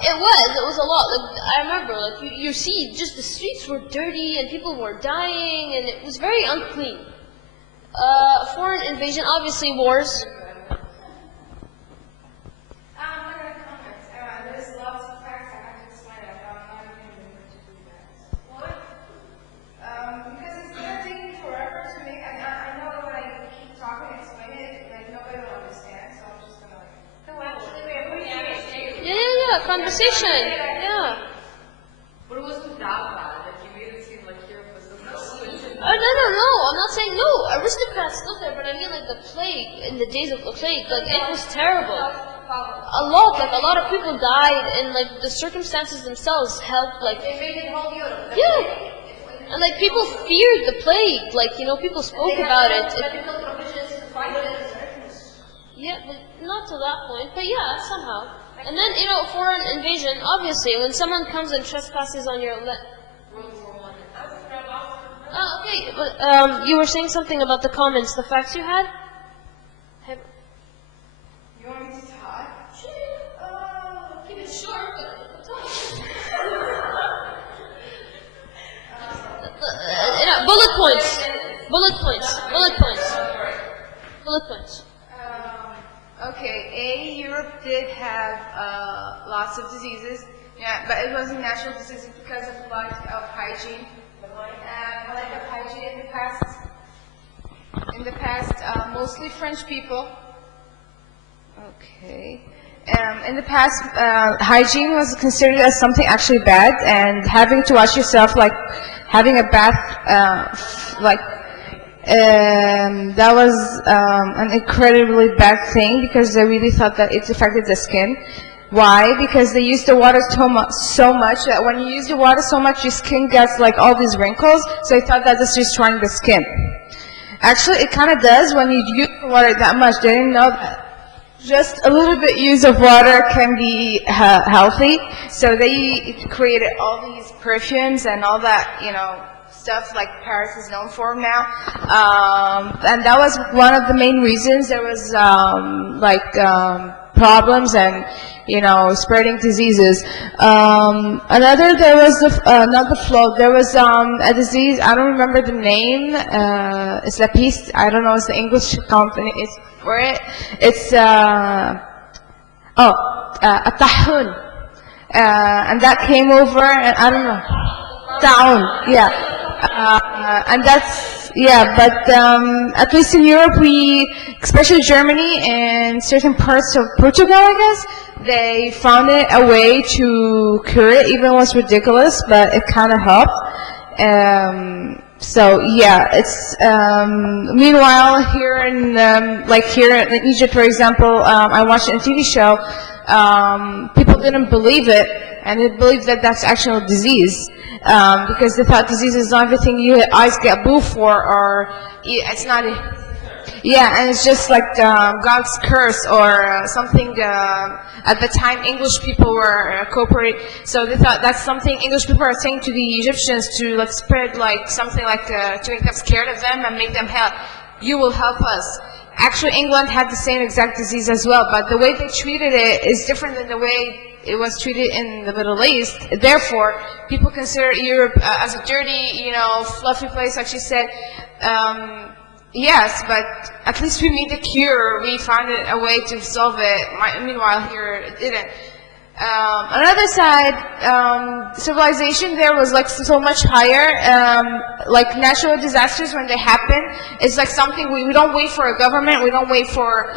It was a lot. I remember, you see, just the streets were dirty and people were dying, and it was very unclean. Foreign invasion, obviously wars. There's lots of facts I have to explain. I'm not even able to do that. What? Because it's gonna take me forever to make. I know that when I keep talking and explain it, nobody will understand. So I'm just gonna Conversation. Yeah. But it wasn't that bad. Like, you made it seem like Europe was the solution. No. I'm not saying no. Aristocrats still there, but I mean the plague, in the days of the plague, it was terrible. A lot of people died, and the circumstances themselves helped, They made it whole Europe. Yeah. And people feared the plague, people spoke about it. Medical provisions to fight it. Yeah, but not to that point, but yeah, somehow. And then, foreign invasion, obviously, when someone comes and trespasses on your land. Okay, but you were saying something about the comments, the facts you had? You want me to talk? Keep it short, but talk. Bullet points. Okay, Europe did have lots of diseases, but it wasn't natural diseases because of lack of hygiene. Lack of hygiene in the past, mostly French people. Okay, In the past, hygiene was considered as something actually bad, and having to wash yourself, like having a bath, that was an incredibly bad thing because they really thought that it affected the skin. Why? Because they used the water so much that when you use the water so much, your skin gets like all these wrinkles. So they thought that this is destroying the skin. Actually, it kind of does when you use the water that much. They didn't know that just a little bit use of water can be healthy. So they created all these perfumes and all that, stuff like Paris is known for now. And that was one of the main reasons there was problems and spreading diseases. Another, there was not the flow. There was a disease. I don't remember the name. It's La Piste. I don't know. It's the English company. It's for it. It's a tahun, and that came over. And I don't know. Town. Yeah. And that's, but at least in Europe, especially Germany and certain parts of Portugal, I guess, they found a way to cure it, even though it's ridiculous, but it kind of helped. It's, meanwhile, here in Egypt, for example, I watched a TV show, people didn't believe it, and they believed that that's actual disease. Because they thought disease is not everything your eyes get blue for, or it's not. And it's just like God's curse or something. At the time, English people were cooperating, so they thought that's something English people are saying to the Egyptians to spread something to make them scared of them and make them help. You will help us. Actually, England had the same exact disease as well, but the way they treated it is different than the way it was treated in the Middle East. Therefore, people consider Europe as a dirty, fluffy place, like she said. Yes, but at least we made the cure. We found a way to solve it. Meanwhile, here it didn't. On the other side, civilization there was so much higher. Natural disasters, when they happen, it's something we don't wait for a government. We don't wait for.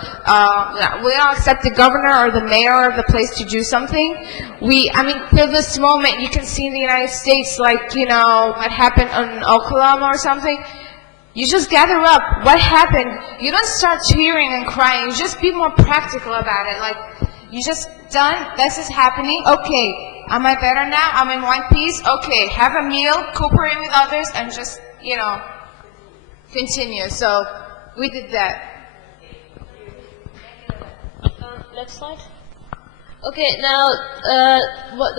We don't accept the governor or the mayor of the place to do something. Till this moment, you can see in the United States, what happened on Oklahoma or something. You just gather up. What happened? You don't start cheering and crying. You just be more practical about it. You just done. This is happening. Okay. Am I better now? I'm in one piece. Okay. Have a meal. Cooperate with others, and just continue. So we did that. Next slide. Okay, now,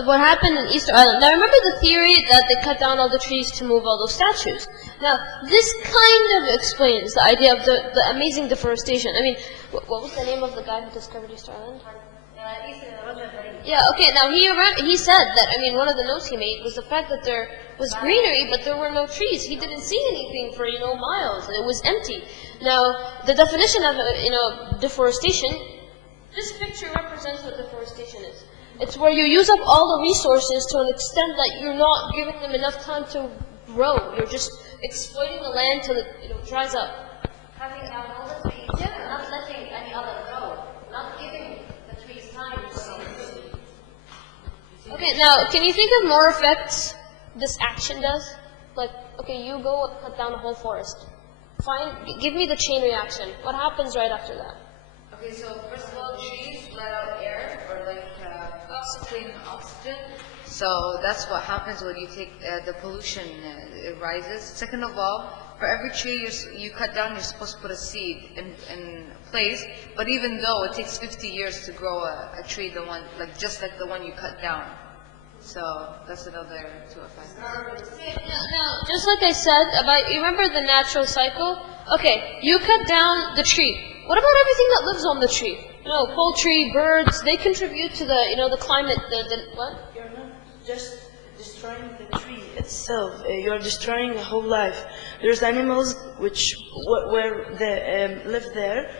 what happened in Easter Island? Now, remember the theory that they cut down all the trees to move all those statues? Now, this kind of explains the idea of the amazing deforestation. What was the name of the guy who discovered Easter Island? Yeah, okay, now he said that, one of the notes he made was the fact that there was greenery, but there were no trees. He didn't see anything for, miles. It was empty. Now, the definition of, deforestation, this picture represents what deforestation is. It's where you use up all the resources to an extent that you're not giving them enough time to grow. You're just exploiting the land till it dries up. Cutting down all the trees, not letting any other grow, not giving the trees time to grow. Okay, now, can you think of more effects this action does? Okay, you go cut down a whole forest. Give me the chain reaction. What happens right after that? Okay, so first of all, trees let out air, or clean oxygen. So that's what happens when you take the pollution, it rises. Second of all, for every tree you cut down, you're supposed to put a seed in place. But even though it takes 50 years to grow a tree, just like the one you cut down. So that's another two effects. Now, just like I said you remember the natural cycle? Okay, you cut down the tree. What about everything that lives on the tree? Poultry, birds, they contribute to the climate, what? You're not just destroying the tree itself, you're destroying the whole life. There's animals where they live there,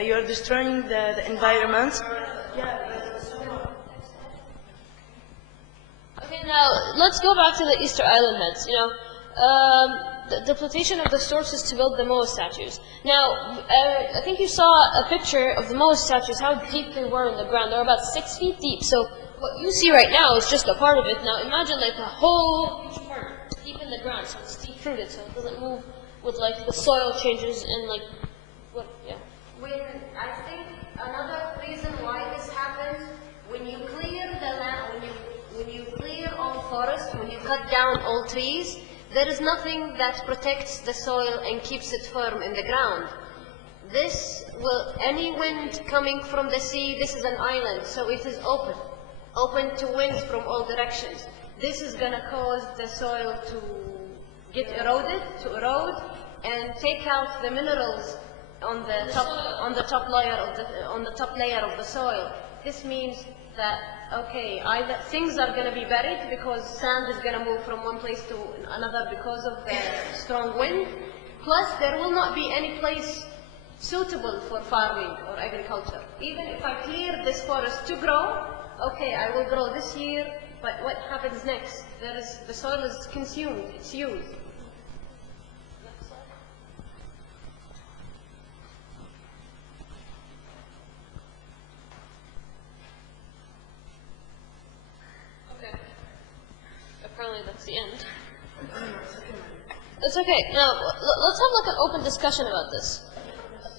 you're destroying the environment. Okay, now, let's go back to the Easter Island heads, the depletion of the sources to build the Moai statues. Now, I think you saw a picture of the Moai statues, how deep they were in the ground. They were about 6 feet deep. So what you see right now is just a part of it. Now imagine like a whole huge part deep in the ground, so it's deep-rooted, so it doesn't move with like the soil changes and like, what, yeah. I think another reason why this happens, when you clear the land, when you clear all forest, when you cut down all trees, there is nothing that protects the soil and keeps it firm in the ground. Any wind coming from the sea, this is an island, so it is open to winds from all directions. This is going to cause the soil to get erode, and take out the minerals on the top layer of the soil. This means that, okay, either things are going to be buried because sand is going to move from one place to another because of the strong wind, plus there will not be any place suitable for farming or agriculture. Even if I clear this forest to grow, okay, I will grow this year, but what happens next? The soil is consumed, it's used. Apparently that's the end. It's okay. Now, let's have like an open discussion about this.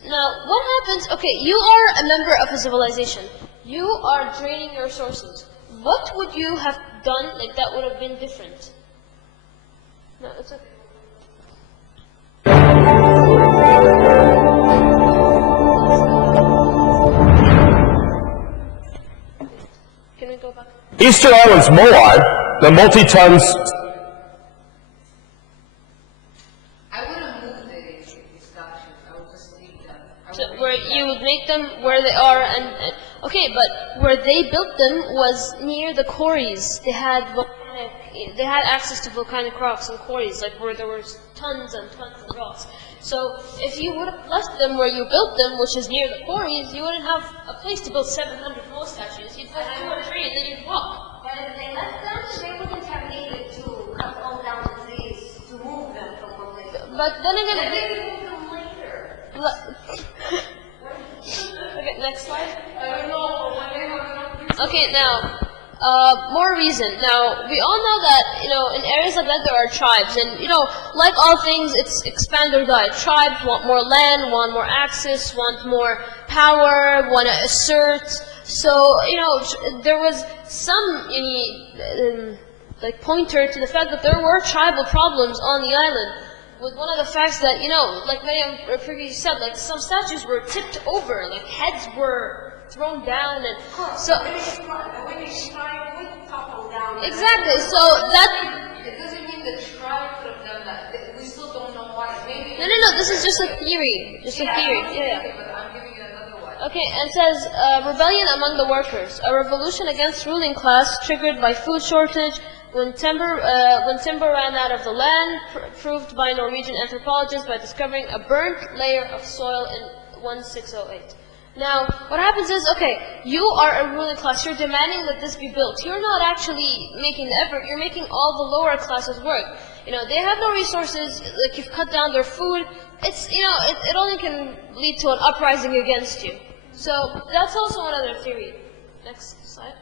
Now, what happens, okay, you are a member of a civilization. You are draining your sources. What would you have done like that would have been different? No, it's okay. Can we go back? Easter Island's Moai, the multi-tons. I wouldn't move the statues. I would just leave them. So where you would make them where they are, and okay, but where they built them was near the quarries. They had access to volcanic rocks and quarries, like where there was tons and tons of rocks. So if you would have left them where you built them, which is near the quarries, you wouldn't have a place to build 700 Moai statues. You'd have 2 or 3, and then you'd walk. But if they left them, they wouldn't have needed to cut all down the trees to move them from one place. But then again, They could move them later. Okay, next slide. Okay, now, more reason. Now, we all know that, in areas like that there are tribes, and, like all things, it's expand or die. Tribes want more land, want more access, want more power, want to assert. So, there was some, like, pointer to the fact that there were tribal problems on the island. With one of the facts that, like Mariam previously said, like, some statues were tipped over, like, heads were thrown down, and so exactly. So that It doesn't mean the tribe could have done that. We still don't know why. Maybe. no. This is just a theory. Just a theory. Yeah. But I'm giving you another one. Okay, and it says rebellion among the workers, a revolution against ruling class triggered by food shortage when timber ran out of the land, proved by Norwegian anthropologists by discovering a burnt layer of soil in 1608. Now, what happens is, okay, you are a ruling class, you're demanding that this be built. You're not actually making the effort, you're making all the lower classes work. They have no resources, like you've cut down their food. It's, it only can lead to an uprising against you. So, that's also another theory. Next slide.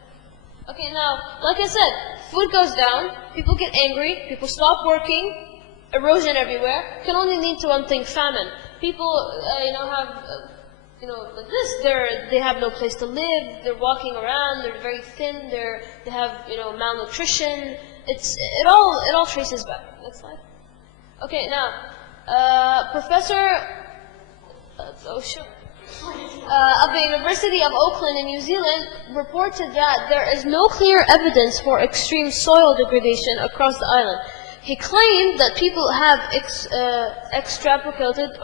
Okay, now, like I said, food goes down, people get angry, people stop working, erosion everywhere, can only lead to one thing, famine. People, have... like this, they have no place to live, they're walking around, they're very thin, they have, malnutrition. It all traces back. Next slide. Okay, now, Professor of the University of Auckland in New Zealand reported that there is no clear evidence for extreme soil degradation across the island. He claimed that people have extrapolated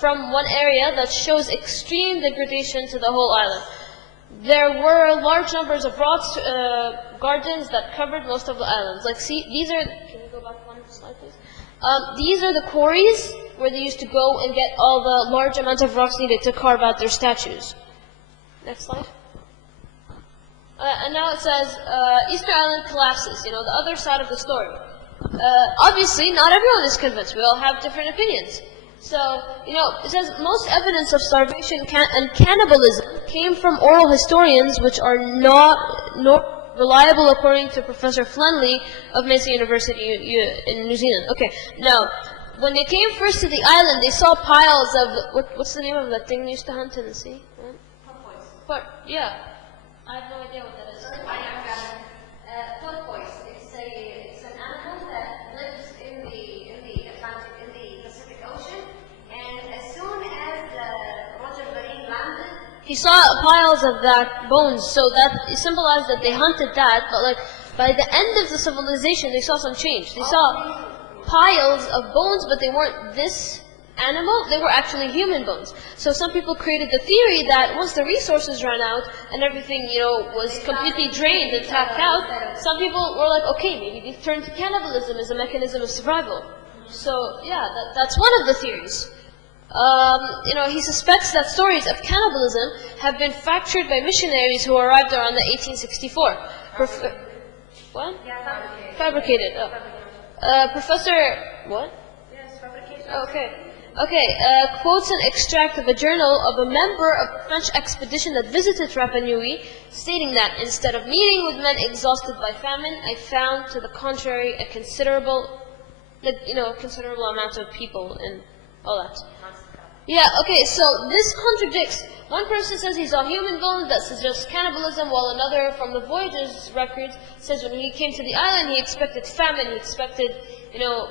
from one area that shows extreme degradation to the whole island. There were large numbers of rocks, gardens that covered most of the islands. Like, see, these are... Can you go back one slide, please? These are the quarries where they used to go and get all the large amounts of rocks needed to carve out their statues. Next slide. And now it says, Easter Island collapses, the other side of the story. Obviously, not everyone is convinced. We all have different opinions. So, it says most evidence of starvation and cannibalism came from oral historians, which are not reliable, according to Professor Flenley of Mason University in New Zealand. Okay, now, when they came first to the island, they saw piles of, what's the name of that thing they used to hunt in the sea? What? Yeah. I have no idea what that is. Turquoise. It's an animal that lives in the Atlantic, in the Pacific Ocean, and as soon as Roger Marine landed, He saw piles of that bones, so that symbolized that they hunted that, but like by the end of the civilization, they saw some change. They saw piles of bones, but they weren't this animal, they were actually human bones. So some people created the theory that once the resources ran out and everything, was completely drained and tapped out, some people were like, okay, maybe they turned to cannibalism as a mechanism of survival. So yeah, that's one of the theories. He suspects that stories of cannibalism have been factured by missionaries who arrived around the 1864. What? Fabricated. Oh. Professor, what? yes, fabrication. Okay. Okay, quotes an extract of a journal of a member of the French expedition that visited Rapa Nui, stating that instead of meeting with men exhausted by famine, I found, to the contrary, a considerable amount of people and all that. Yeah, okay, so this contradicts. One person says he saw human bones, that suggests cannibalism, while another from the voyage's records says when he came to the island, he expected famine, he expected,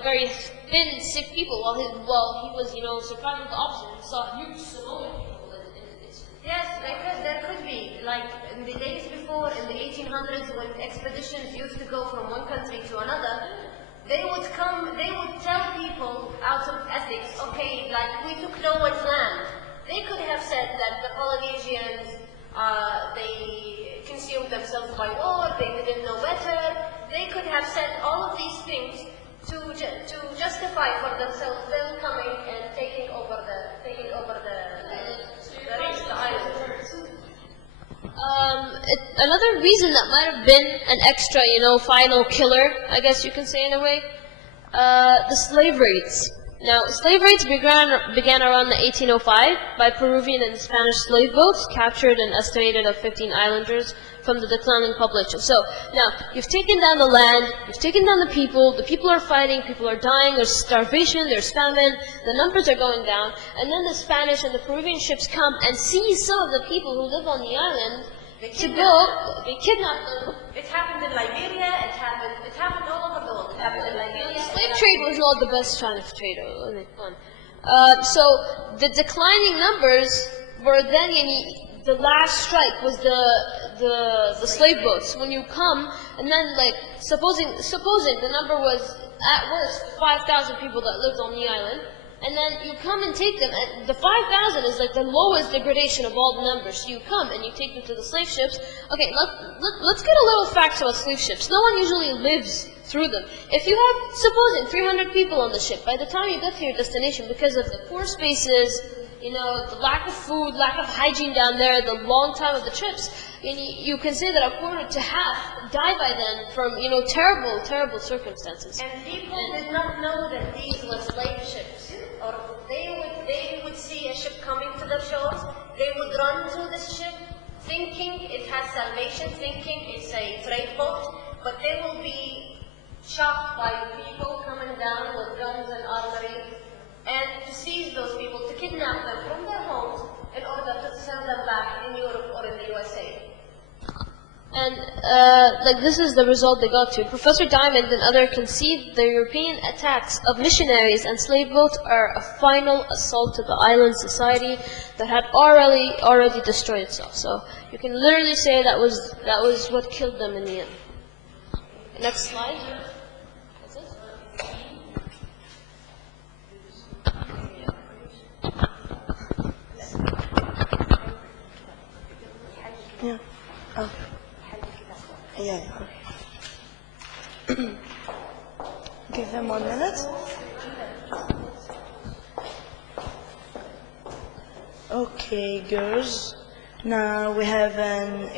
very thin, sick people, while he was, surprised with the opposite. He saw huge Samoan people. Yes, there could be. Like in the days before, in the 1800s, when expeditions used to go from one country to another, they would tell people out of ethics, okay, like we took no one's land. They could have said that the Polynesians, they consumed themselves by war, they didn't know better. They could have said all of these things to justify for themselves them coming and taking over the island. Another reason that might have been an extra, final killer, I guess you can say in a way, the slave raids. Now, slave raids began around the 1805 by Peruvian and Spanish slave boats, captured an estimated of 15 islanders from the declining population. So, now, you've taken down the land, you've taken down the people are fighting, people are dying, there's starvation, there's famine, the numbers are going down, and then the Spanish and the Peruvian ships come and seize some of the people who live on the island they kidnap them. It happened in Liberia, it happened all over the world. It happened in Liberia. Slave trade was not the best kind of trade. So the declining numbers were then, the last strike was the slave boats. When you come, and then supposing the number was at worst 5,000 people that lived on the island, and then you come and take them, and the 5,000 is like the lowest degradation of all the numbers. So you come and you take them to the slave ships. Okay, let's get a little facts about slave ships. No one usually lives through them. If you have, supposing, 300 people on the ship, by the time you get to your destination, because of the poor spaces, the lack of food, lack of hygiene down there, the long time of the trips, you can say that a quarter to half die by then from, terrible, terrible circumstances. And people did not know that these were slave ships. Or they would see a ship coming to the shores, they would run to this ship, thinking it has salvation, thinking it's a trade boat, but they will be shocked by people coming down with guns and armory, and to seize those people, to kidnap them from their homes in order to send them back in Europe or in the USA. And this is the result they got to. Professor Diamond and others concede the European attacks of missionaries and slave boats are a final assault to the island society that had already destroyed itself. So you can literally say that was what killed them in the end. Next slide. That's it. Yeah. Oh. Yeah. Give them 1 minute. Okay, girls. Now we have an